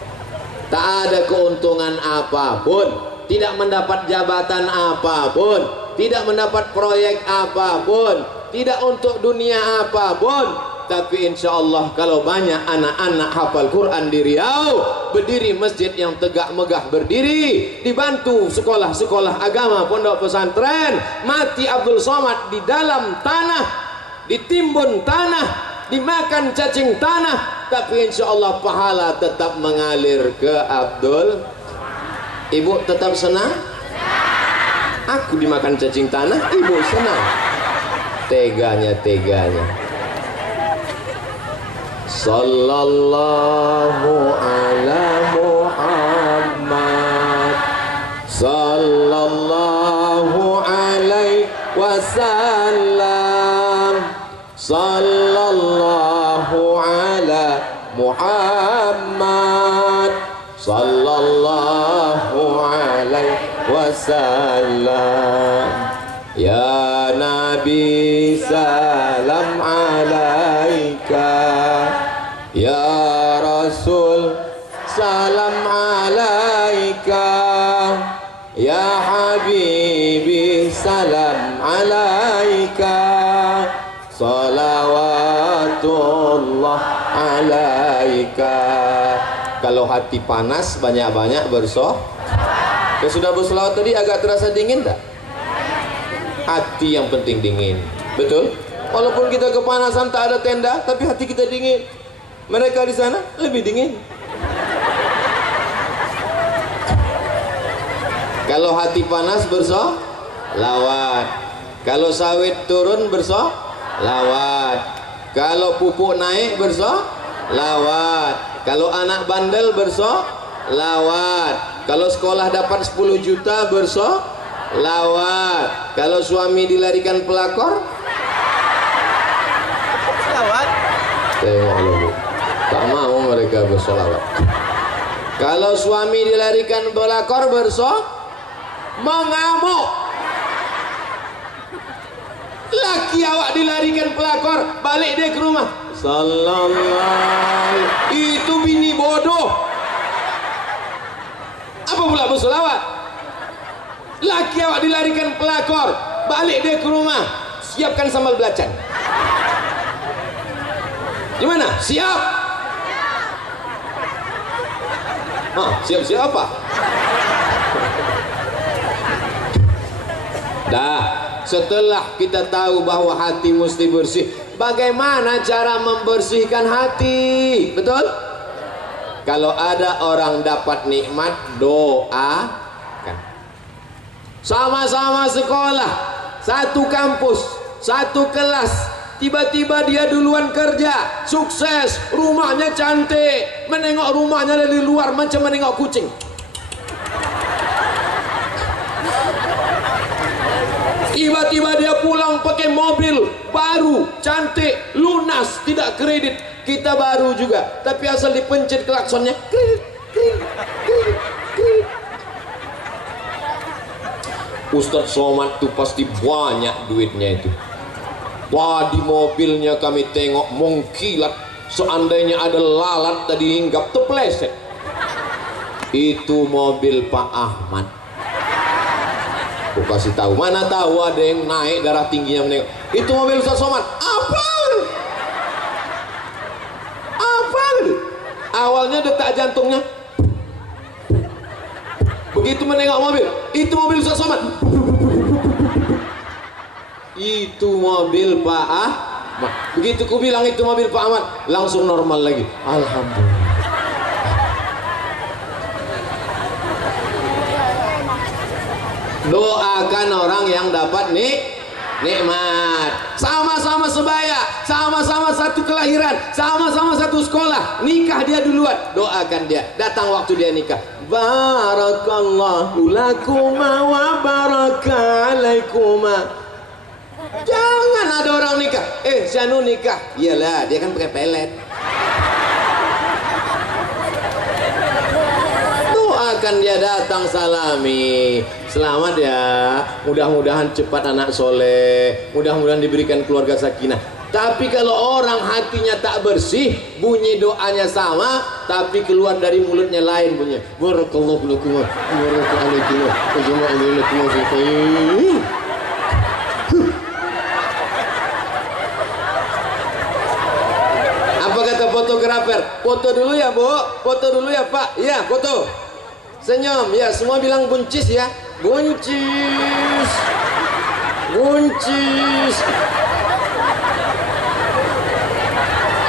Tak ada keuntungan apapun, tidak mendapat jabatan apapun, tidak mendapat proyek apapun, tidak untuk dunia apapun. Tapi insya Allah kalau banyak anak-anak hafal Quran di Riau, berdiri masjid yang tegak megah berdiri, dibantu sekolah-sekolah agama, pondok pesantren, mati Abdul Somad di dalam tanah, ditimbun tanah, dimakan cacing tanah, tapi insya Allah pahala tetap mengalir ke Abdul. Ibu tetap senang? Aku dimakan cacing tanah, ibu senang. Teganya. Sallallahu ala Muhammad, sallallahu alaihi wasallam, sallallahu ala Muhammad, sallallahu alaihi wasallam. Ya Nabi salam alaika, ya Rasul salam alaika, ya Habibi salam alaika, salawatullah alaika. Kalau hati panas banyak-banyak bersoh. Ya sudah bersolawat tadi agak terasa dingin tak? Hati yang penting dingin, betul? Walaupun kita kepanasan tak ada tenda, tapi hati kita dingin. Mereka di sana lebih dingin. Kalau hati panas bersolawat, kalau sawit turun bersolawat, kalau pupuk naik bersolawat, kalau anak bandel bersolawat, kalau sekolah dapat 10 juta bersolawat, kalau suami dilarikan pelakor selawat. Tengok lu, tak mau mereka bersolawat. Kalau suami dilarikan pelakor mengamuk. Laki awak dilarikan pelakor, balik dia ke rumah. Sallallahu, itu bini bodoh. Apa pula bersolawat? Laki awak dilarikan pelakor, balik dia ke rumah, siapkan sambal belacan. Gimana? Siap? Siap-siap apa? Dah, setelah kita tahu bahwa hati mesti bersih, bagaimana cara membersihkan hati? Betul? Kalau ada orang dapat nikmat, doakan. Sama-sama sekolah, satu kampus, satu kelas, tiba-tiba dia duluan kerja, sukses, rumahnya cantik, menengok rumahnya dari luar macam menengok kucing. Tiba-tiba dia pulang pakai mobil baru, cantik, lunas, tidak kredit. Kita baru juga, tapi asal dipencet klaksonnya, kredit, kredit, kredit, kredit. Ustadz Somad tuh pasti banyak duitnya itu. Wah, di mobilnya kami tengok mengkilat, seandainya ada lalat tadi hinggap terpeleset. Itu mobil Pak Ahmad. Aku kasih tahu, mana tahu ada yang naik darah tingginya menengok. Itu mobil Ustaz Somad. Apa? Awalnya detak jantungnya. Begitu menengok mobil, itu mobil Ustaz Somad. Itu mobil Pak Ahmad. Begitu ku bilang itu mobil Pak Ahmad, langsung normal lagi. Alhamdulillah. Doakan orang yang dapat nikmat. Sama-sama sebaya, sama-sama satu kelahiran, sama-sama satu sekolah, nikah dia duluan, doakan dia. Datang waktu dia nikah, barakallahu lakuma wa baraka alaikuma. Jangan ada orang nikah, si Anu nikah, iyalah dia kan pakai pelet. Doakan dia, datang salami, selamat ya, mudah-mudahan cepat anak soleh, mudah-mudahan diberikan keluarga sakinah. Tapi kalau orang hatinya tak bersih, bunyi doanya sama, tapi keluar dari mulutnya lain bunyi. Barakallahu lakum wa barakallahu lakum. Apa kata fotografer? Foto dulu ya, Bu. Foto dulu ya, Pak. Iya, foto. Senyum. Ya, semua bilang buncis ya. Buncis. Buncis.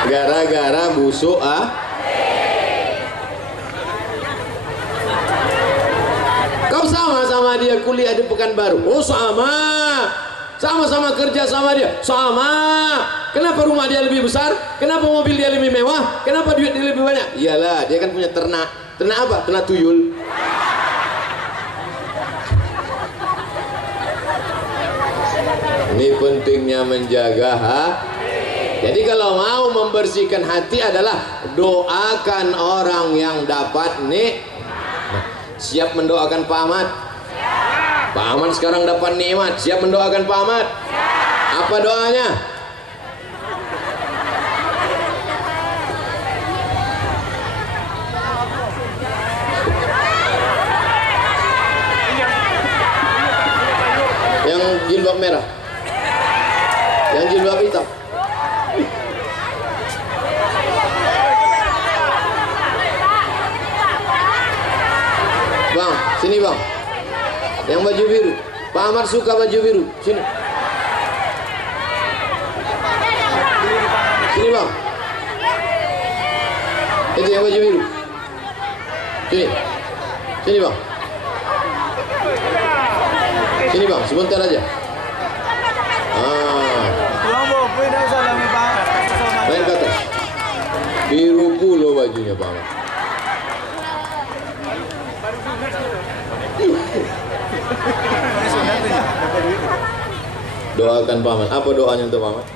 Gara-gara busuk Kau sama dia kuliah di Pekanbaru. Oh sama kerja sama dia. Sama. Kenapa rumah dia lebih besar? Kenapa mobil dia lebih mewah? Kenapa duit dia lebih banyak? Iyalah, dia kan punya ternak. Ternak apa? Ternak tuyul. Ini pentingnya menjaga Jadi kalau mau membersihkan hati adalah doakan orang yang dapat siap mendoakan Pak Ahmad. Pak Ahmad sekarang dapat nikmat, siap mendoakan Pak Ahmad. Apa doanya? Yang jilbab merah, yang jilbab hitam. Bang, sini bang. Yang baju biru. Pak Ahmad suka baju biru. Sini. Sini bang. Itu yang baju biru. Sini. Sini bang. Sini bang, sebentar aja. Main ke atas. Biru pula bajunya Pak Ahmad. Doakan Pak Ahmad. Apa doanya untuk Pak Ahmad?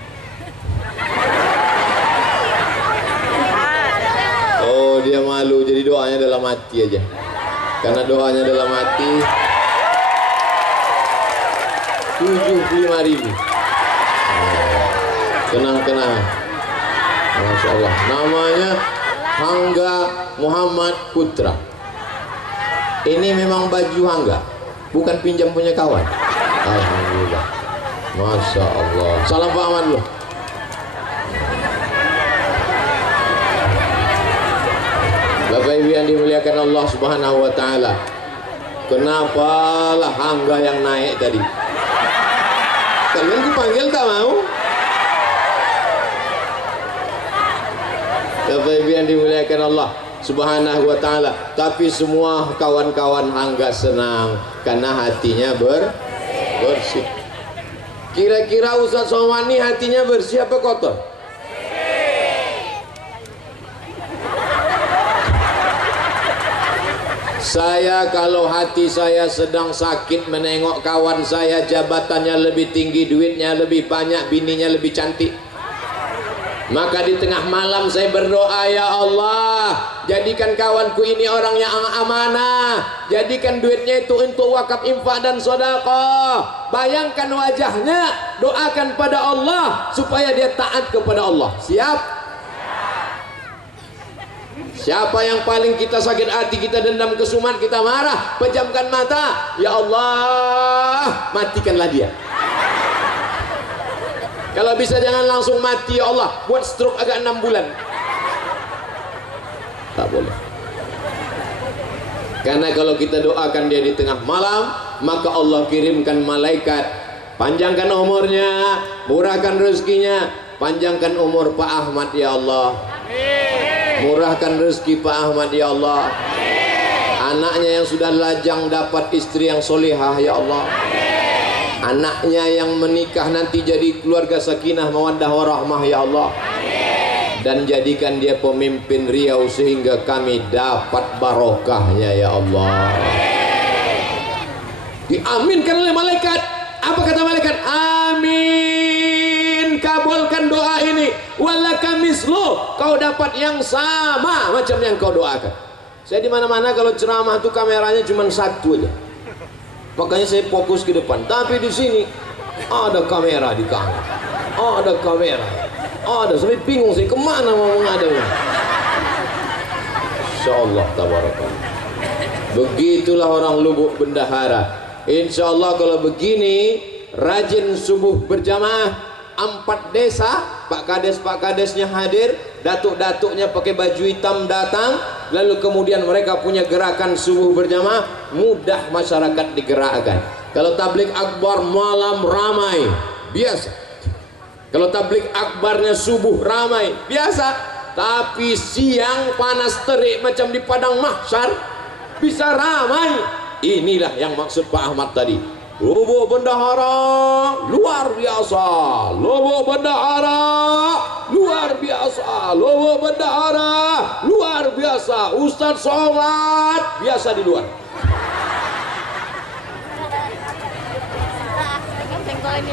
Oh, dia malu, jadi doanya dalam hati aja. Karena doanya dalam hati 75.000. Kenang-kenang. Masya Allah. Namanya Hangga Muhammad Putra. Ini memang baju Hangga, bukan pinjam punya kawan. Alhamdulillah. Masya Allah. Salam Pak Ahmad dulu. Bapak Ibu yang dimuliakan Allah Subhanahu wa taala. Kenapalah Hangga yang naik tadi? Kalian dipanggil tak mau? Bapak Ibu yang dimuliakan Allah Subhanahu wa taala. Tapi semua kawan-kawan Hangga senang karena hatinya bersih. Kira-kira Ustadz Somani hatinya bersih apa kotor? Saya kalau hati saya sedang sakit menengok kawan saya jabatannya lebih tinggi, duitnya lebih banyak, bininya lebih cantik, maka di tengah malam saya berdoa, ya Allah, jadikan kawanku ini orang yang amanah, jadikan duitnya itu untuk wakaf, infak dan sedekah. Bayangkan wajahnya, doakan pada Allah supaya dia taat kepada Allah. Siap? Siapa yang paling kita sakit hati, kita dendam kesumat, kita marah, pejamkan mata, ya Allah, matikanlah dia. Kalau bisa jangan langsung mati, ya Allah, buat stroke agak 6 bulan. Tak boleh. Karena kalau kita doakan dia di tengah malam, maka Allah kirimkan malaikat, panjangkan umurnya, murahkan rezekinya, panjangkan umur Pak Ahmad ya Allah. Murahkan rezeki Pak Ahmad ya Allah. Anaknya yang sudah lajang dapat istri yang solehah ya Allah. Anaknya yang menikah nanti jadi keluarga sakinah mawaddah warahmah ya Allah. Dan jadikan dia pemimpin Riau sehingga kami dapat barokahnya ya Allah. Diaminkan oleh malaikat. Apa kata malaikat? Amin. Kabulkan doa ini. Walaka mislu, kau dapat yang sama macam yang kau doakan. Saya di mana-mana kalau ceramah tuh kameranya cuma satu aja. Makanya saya fokus ke depan. Tapi di sini ada kamera di kanan, ada kamera, ada, sampai bingung sih kemana mau menghadapnya. Insyaallah tabarakallah. Begitulah orang Lubuk Bendahara. Insyaallah kalau begini rajin subuh berjamaah 4 desa, Pak Kades-Pak Kadesnya hadir, datuk-datuknya pakai baju hitam datang, lalu kemudian mereka punya gerakan subuh berjamaah, mudah masyarakat digerakkan. Kalau tablik akbar malam ramai, biasa. Kalau tablik akbarnya subuh ramai, biasa. Tapi siang panas terik macam di padang mahsyar, bisa ramai. Inilah yang maksud Pak Ahmad tadi. Lubuk Bendahara luar biasa, Lubuk Bendahara luar biasa, Lubuk Bendahara luar biasa. Ustadz Somad biasa di luar.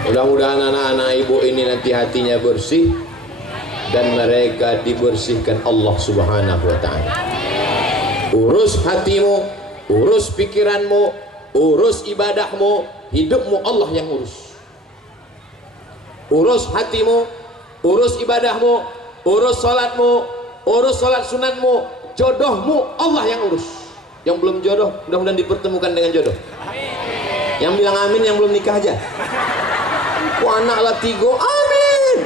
Mudah-mudahan anak-anak ibu ini nanti hatinya bersih dan mereka dibersihkan Allah Subhanahu wa Ta'ala. Urus hatimu, urus pikiranmu, urus ibadahmu, hidupmu Allah yang urus. Urus hatimu, urus ibadahmu, urus salatmu, urus salat sunatmu, jodohmu Allah yang urus. Yang belum jodoh mudah-mudahan dipertemukan dengan jodoh. Yang bilang amin yang belum nikah aja. Anak lah 3, amin.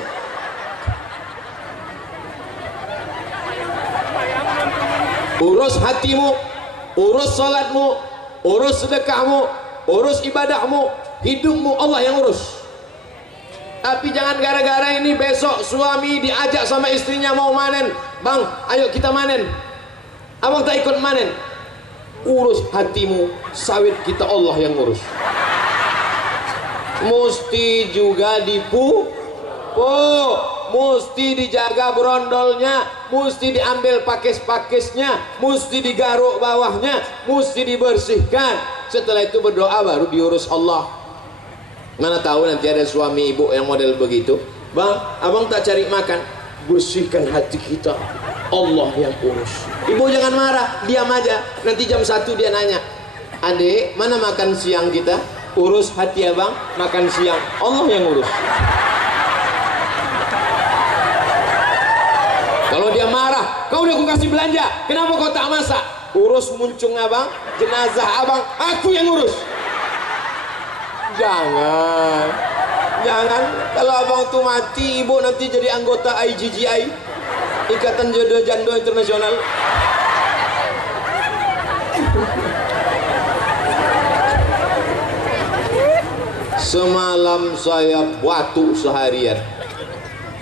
Urus hatimu, urus salatmu, urus sedekahmu, urus ibadahmu, hidupmu Allah yang urus. Tapi jangan gara-gara ini besok suami diajak sama istrinya mau manen, bang ayo kita manen, abang tak ikut manen. Urus hatimu, sawit kita Allah yang urus. Mesti juga dipupuk, mesti dijaga berondolnya, mesti diambil pakis-pakisnya, mesti digaruk bawahnya, mesti dibersihkan. Setelah itu berdoa baru diurus Allah. Mana tahu nanti ada suami ibu yang model begitu, bang abang tak cari makan, bersihkan hati kita, Allah yang urus. Ibu jangan marah, diam aja. Nanti jam 1 dia nanya, adik mana makan siang kita? Urus hati abang, makan siang Allah yang urus. Kalau dia marah, kau udah aku kasih belanja, kenapa kau tak masak? Urus muncung abang, jenazah abang, aku yang urus. Jangan, jangan. Kalau abang tuh mati, ibu nanti jadi anggota IGGI, Ikatan Jodoh Jando Internasional. Semalam saya batuk seharian.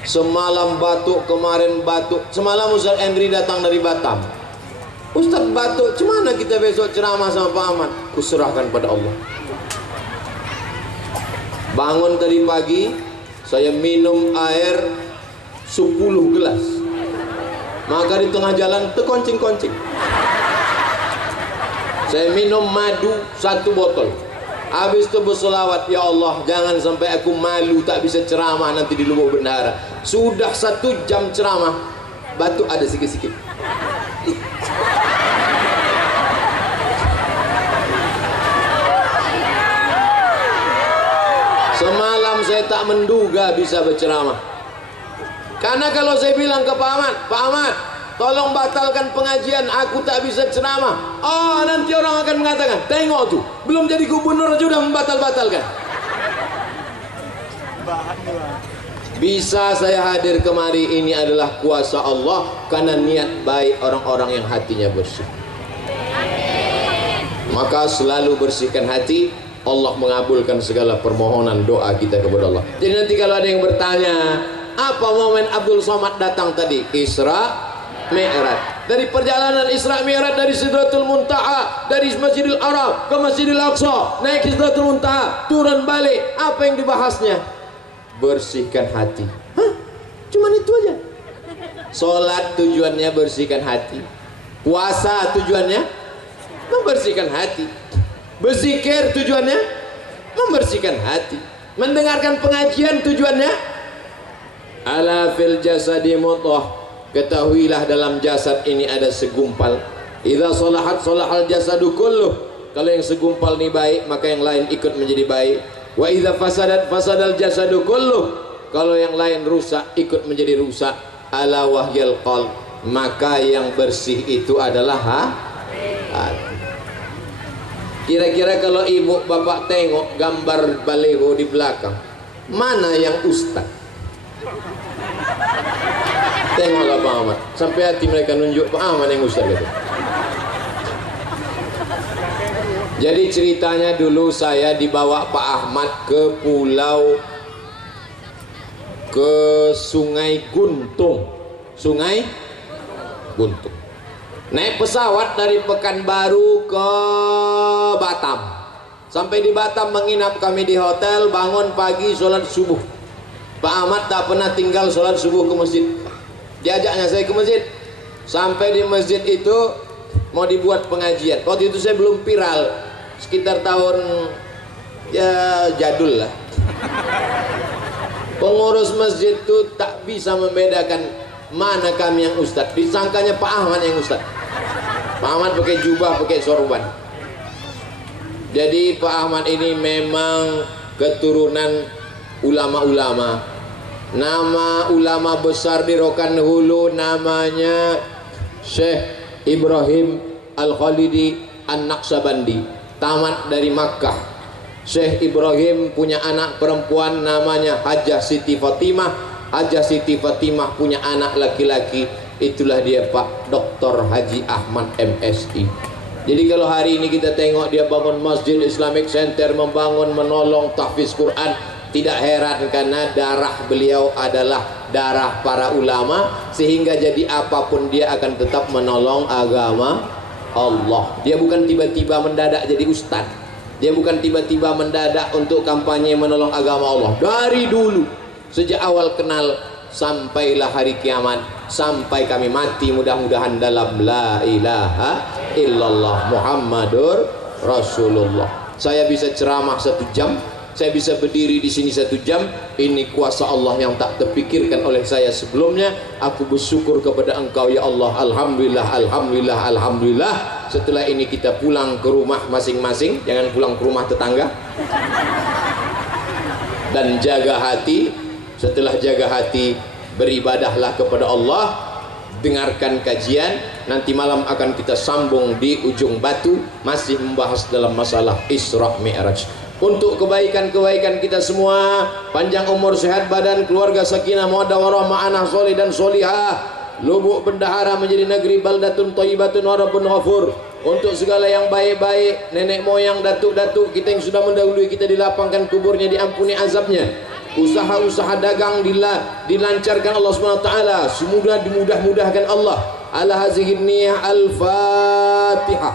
Semalam batuk, kemarin batuk. Semalam Ustaz Endri datang dari Batam. Ustaz batuk, gimana kita besok ceramah sama Pak Ahmad? Kuserahkan pada Allah. Bangun tadi pagi, saya minum air 10 gelas. Maka di tengah jalan terkoncing-koncing. Saya minum madu 1 botol. Habis itu berselawat, ya Allah jangan sampai aku malu tak bisa ceramah nanti di Lubuk Bendahara. Sudah 1 jam ceramah, batuk ada sikit-sikit. Semalam saya tak menduga bisa berceramah. Karena kalau saya bilang ke Pak Ahmad, tolong batalkan pengajian, aku tak bisa ceramah. Oh, nanti orang akan mengatakan, tengok tuh, belum jadi gubernur aja udah membatal-batalkan. Bisa saya hadir kemari ini adalah kuasa Allah karena niat baik orang-orang yang hatinya bersih. Maka selalu bersihkan hati, Allah mengabulkan segala permohonan doa kita kepada Allah. Jadi nanti kalau ada yang bertanya, apa momen Abdul Somad datang tadi? Isra Mi'raj. Dari perjalanan Isra Mi'raj dari Sidratul Muntaha, dari Masjidil Haram ke Masjidil Aqsa, naik Sidratul Muntaha, turun balik. Apa yang dibahasnya? Bersihkan hati. Hah? Cuman itu aja. Salat tujuannya bersihkan hati. Puasa tujuannya membersihkan hati. Berzikir tujuannya membersihkan hati. Mendengarkan pengajian tujuannya ala fil jasadi mudghah. Ketahuilah dalam jasad ini ada segumpal. Idza salahat salahal jasadu kulluh. Kalau yang segumpal ini baik, maka yang lain ikut menjadi baik. Wa idza fasadat fasadal jasadu kulluh. kalau yang lain rusak ikut menjadi rusak. Ala wahyal qalb, maka yang bersih itu adalah hati. Kira-kira kalau ibu bapak tengok gambar baleho di belakang, mana yang ustaz? Tengoklah Pak Ahmad, sampai hati mereka nunjuk Pak Ahmad yang ustaz gitu. Jadi ceritanya dulu saya dibawa Pak Ahmad ke Sungai Guntung. Sungai Guntung. Naik pesawat dari Pekanbaru ke Batam. Sampai di Batam menginap kami di hotel, bangun pagi sholat subuh. Pak Ahmad tak pernah tinggal sholat subuh ke masjid. Diajaknya saya ke masjid. Sampai di masjid itu mau dibuat pengajian. Waktu itu saya belum viral, sekitar tahun ya jadul lah. Pengurus masjid itu tak bisa membedakan mana kami yang ustadz. Disangkanya Pak Ahmad yang ustadz. Pak Ahmad pakai jubah, pakai sorban. Jadi Pak Ahmad ini memang keturunan ulama-ulama. Nama ulama besar di Rokan Hulu namanya Syekh Ibrahim Al-Khalidi An-Naqsabandi, tamat dari Makkah. Syekh Ibrahim punya anak perempuan namanya Hajjah Siti Fatimah. Hajjah Siti Fatimah punya anak laki-laki, itulah dia Pak Dr. Haji Ahmad MSI. Jadi kalau hari ini kita tengok dia bangun Masjid Islamic Center, membangun, menolong, tahfiz Quran, tidak heran karena darah beliau adalah darah para ulama, sehingga jadi apapun dia akan tetap menolong agama Allah. Dia bukan tiba-tiba mendadak jadi ustadz. Dia bukan tiba-tiba mendadak untuk kampanye menolong agama Allah. Dari dulu, sejak awal kenal sampailah hari kiamat, sampai kami mati mudah-mudahan dalam la ilaha illallah Muhammadur Rasulullah. Saya bisa ceramah 1 jam, saya bisa berdiri di sini 1 jam. Ini kuasa Allah yang tak terpikirkan oleh saya sebelumnya. Aku bersyukur kepada Engkau ya Allah. Alhamdulillah, alhamdulillah, alhamdulillah. Setelah ini kita pulang ke rumah masing-masing, jangan pulang ke rumah tetangga. Dan jaga hati. Setelah jaga hati, beribadahlah kepada Allah, dengarkan kajian. Nanti malam akan kita sambung di Ujung Batu, masih membahas dalam masalah Isra Mi'raj. Untuk kebaikan-kebaikan kita semua, panjang umur, sehat badan, keluarga sakinah mawaddah warahmah, anak soleh dan solihah, Lubuk Bendahara menjadi negeri baldatun thayyibatun wa rabbun ghafur. Untuk segala yang baik-baik, nenek moyang, datuk-datuk kita yang sudah mendahului kita, dilapangkan kuburnya, diampuni azabnya. Usaha-usaha dagang dilancarkan Allah SWT, semudah dimudah-mudahkan Allah. Ala hazihi niyah al-Fatihah.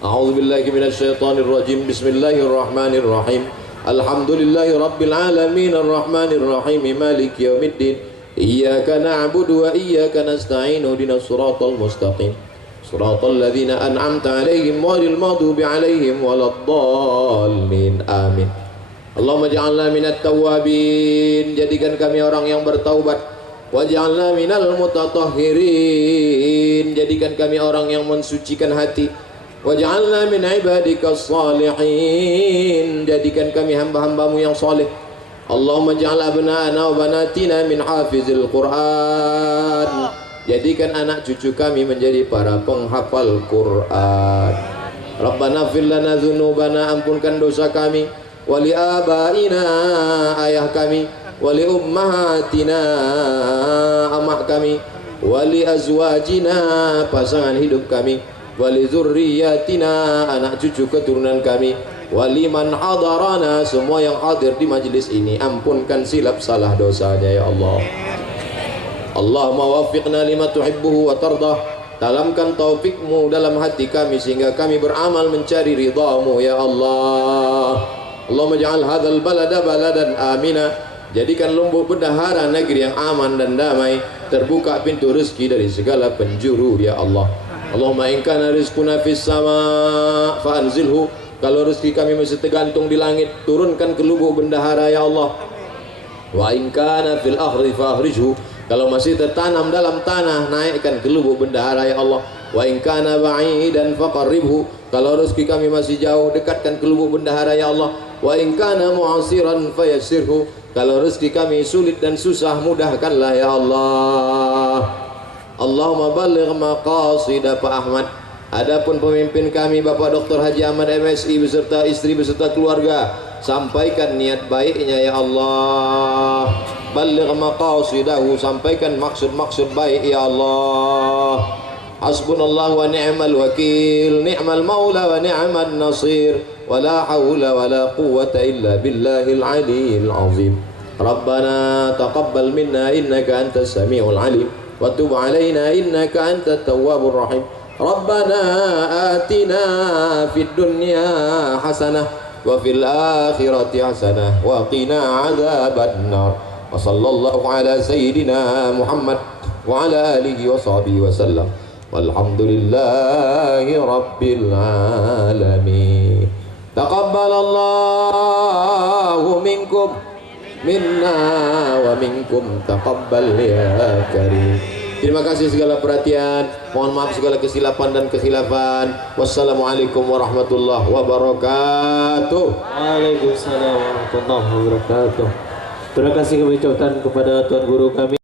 A'udzu billahi minasyaitonir rajim. Bismillahirrahmanirrahim. Alhamdulillahi rabbil alamin arrahmanir rahim maliki yaumiddin. Iyyaka na'budu wa iyyaka nasta'in. Ihdinas siratal mustaqim. Siratal ladzina an'amta 'alaihim ghairil maghdubi 'alaihim waladdallin. Amin. Allahumma ja'alna minat tawwabin, jadikan kami orang yang bertaubat. Waj'alna minal mutatahhirin, jadikan kami orang yang mensucikan hati. Waj'alna min ibadikas salihin, jadikan kami hamba-hambamu yang saleh. Allahumma ja'al abna'ana wa banatina min hafizil Qur'an, jadikan anak cucu kami menjadi para penghafal Quran. Rabbana fir lana dzunubana, ampunkan dosa kami, wali abaina, ayah kami, wali ummahatina, amak kami, wali azwajina, pasangan hidup kami, wali zurriyatina, anak cucu keturunan kami, wali man hadarana, semua yang hadir di majlis ini, ampunkan silap salah dosanya ya Allah. Allahumma waffiqna lima tuhibbuhu wa tardah, tanamkan taufikmu dalam hati kami sehingga kami beramal mencari ridhamu ya Allah. Allahumma ja'al hadzal balada baladan amina, jadikan Lumbuk Bendahara negeri yang aman dan damai, terbuka pintu rezeki dari segala penjuru ya Allah. Allahumma in kana rizquna fis sama fa anzilhu, kalau rezeki kami masih tergantung di langit, turunkan ke Lubuk Bendahara ya Allah. Wa in kana fil ardi fa akhrijhu, kalau masih tertanam dalam tanah, naikkan ke Lubuk Bendahara ya Allah. Wa in kana ba'idan faqarribhu, kalau rezeki kami masih jauh, dekatkan ke Lubuk Bendahara ya Allah. Wa in kana mu'asiran fayassirhu. Kalau rezeki kami sulit dan susah, mudahkanlah ya Allah. Allahumma balligh maqasida Pak Ahmad. Adapun pemimpin kami Bapak Dr. Haji Ahmad MSI beserta istri beserta keluarga, sampaikan niat baiknya ya Allah. Balligh maqasidahu, sampaikan maksud-maksud baik ya Allah. Hasbunallah wa ni'mal wakil, ni'mal maula wa ni'mal nasir, wa la hawla wa la quwwata illa billahil aliyyil azim. Rabbana taqabbal minna innaka antas samiul alim wa tub alaina innaka antat tawwabur rahim. Rabbana atina fid dunya hasanah wa fil akhirati hasanah wa qina adzabannar. Wa sallallahu ala sayyidina Muhammad wa ala alihi wa sahbihi wa sallam. Walhamdulillahi rabbil alamin. Taqabbalallahu minkum minna wa minkum taqabbal ya karim. Terima kasih segala perhatian. Mohon maaf segala kesilapan dan kekhilafan. Wassalamualaikum warahmatullahi wabarakatuh. Waalaikumsalam warahmatullahi wabarakatuh. Terima kasih kami ucapkan kepada Tuan Guru kami.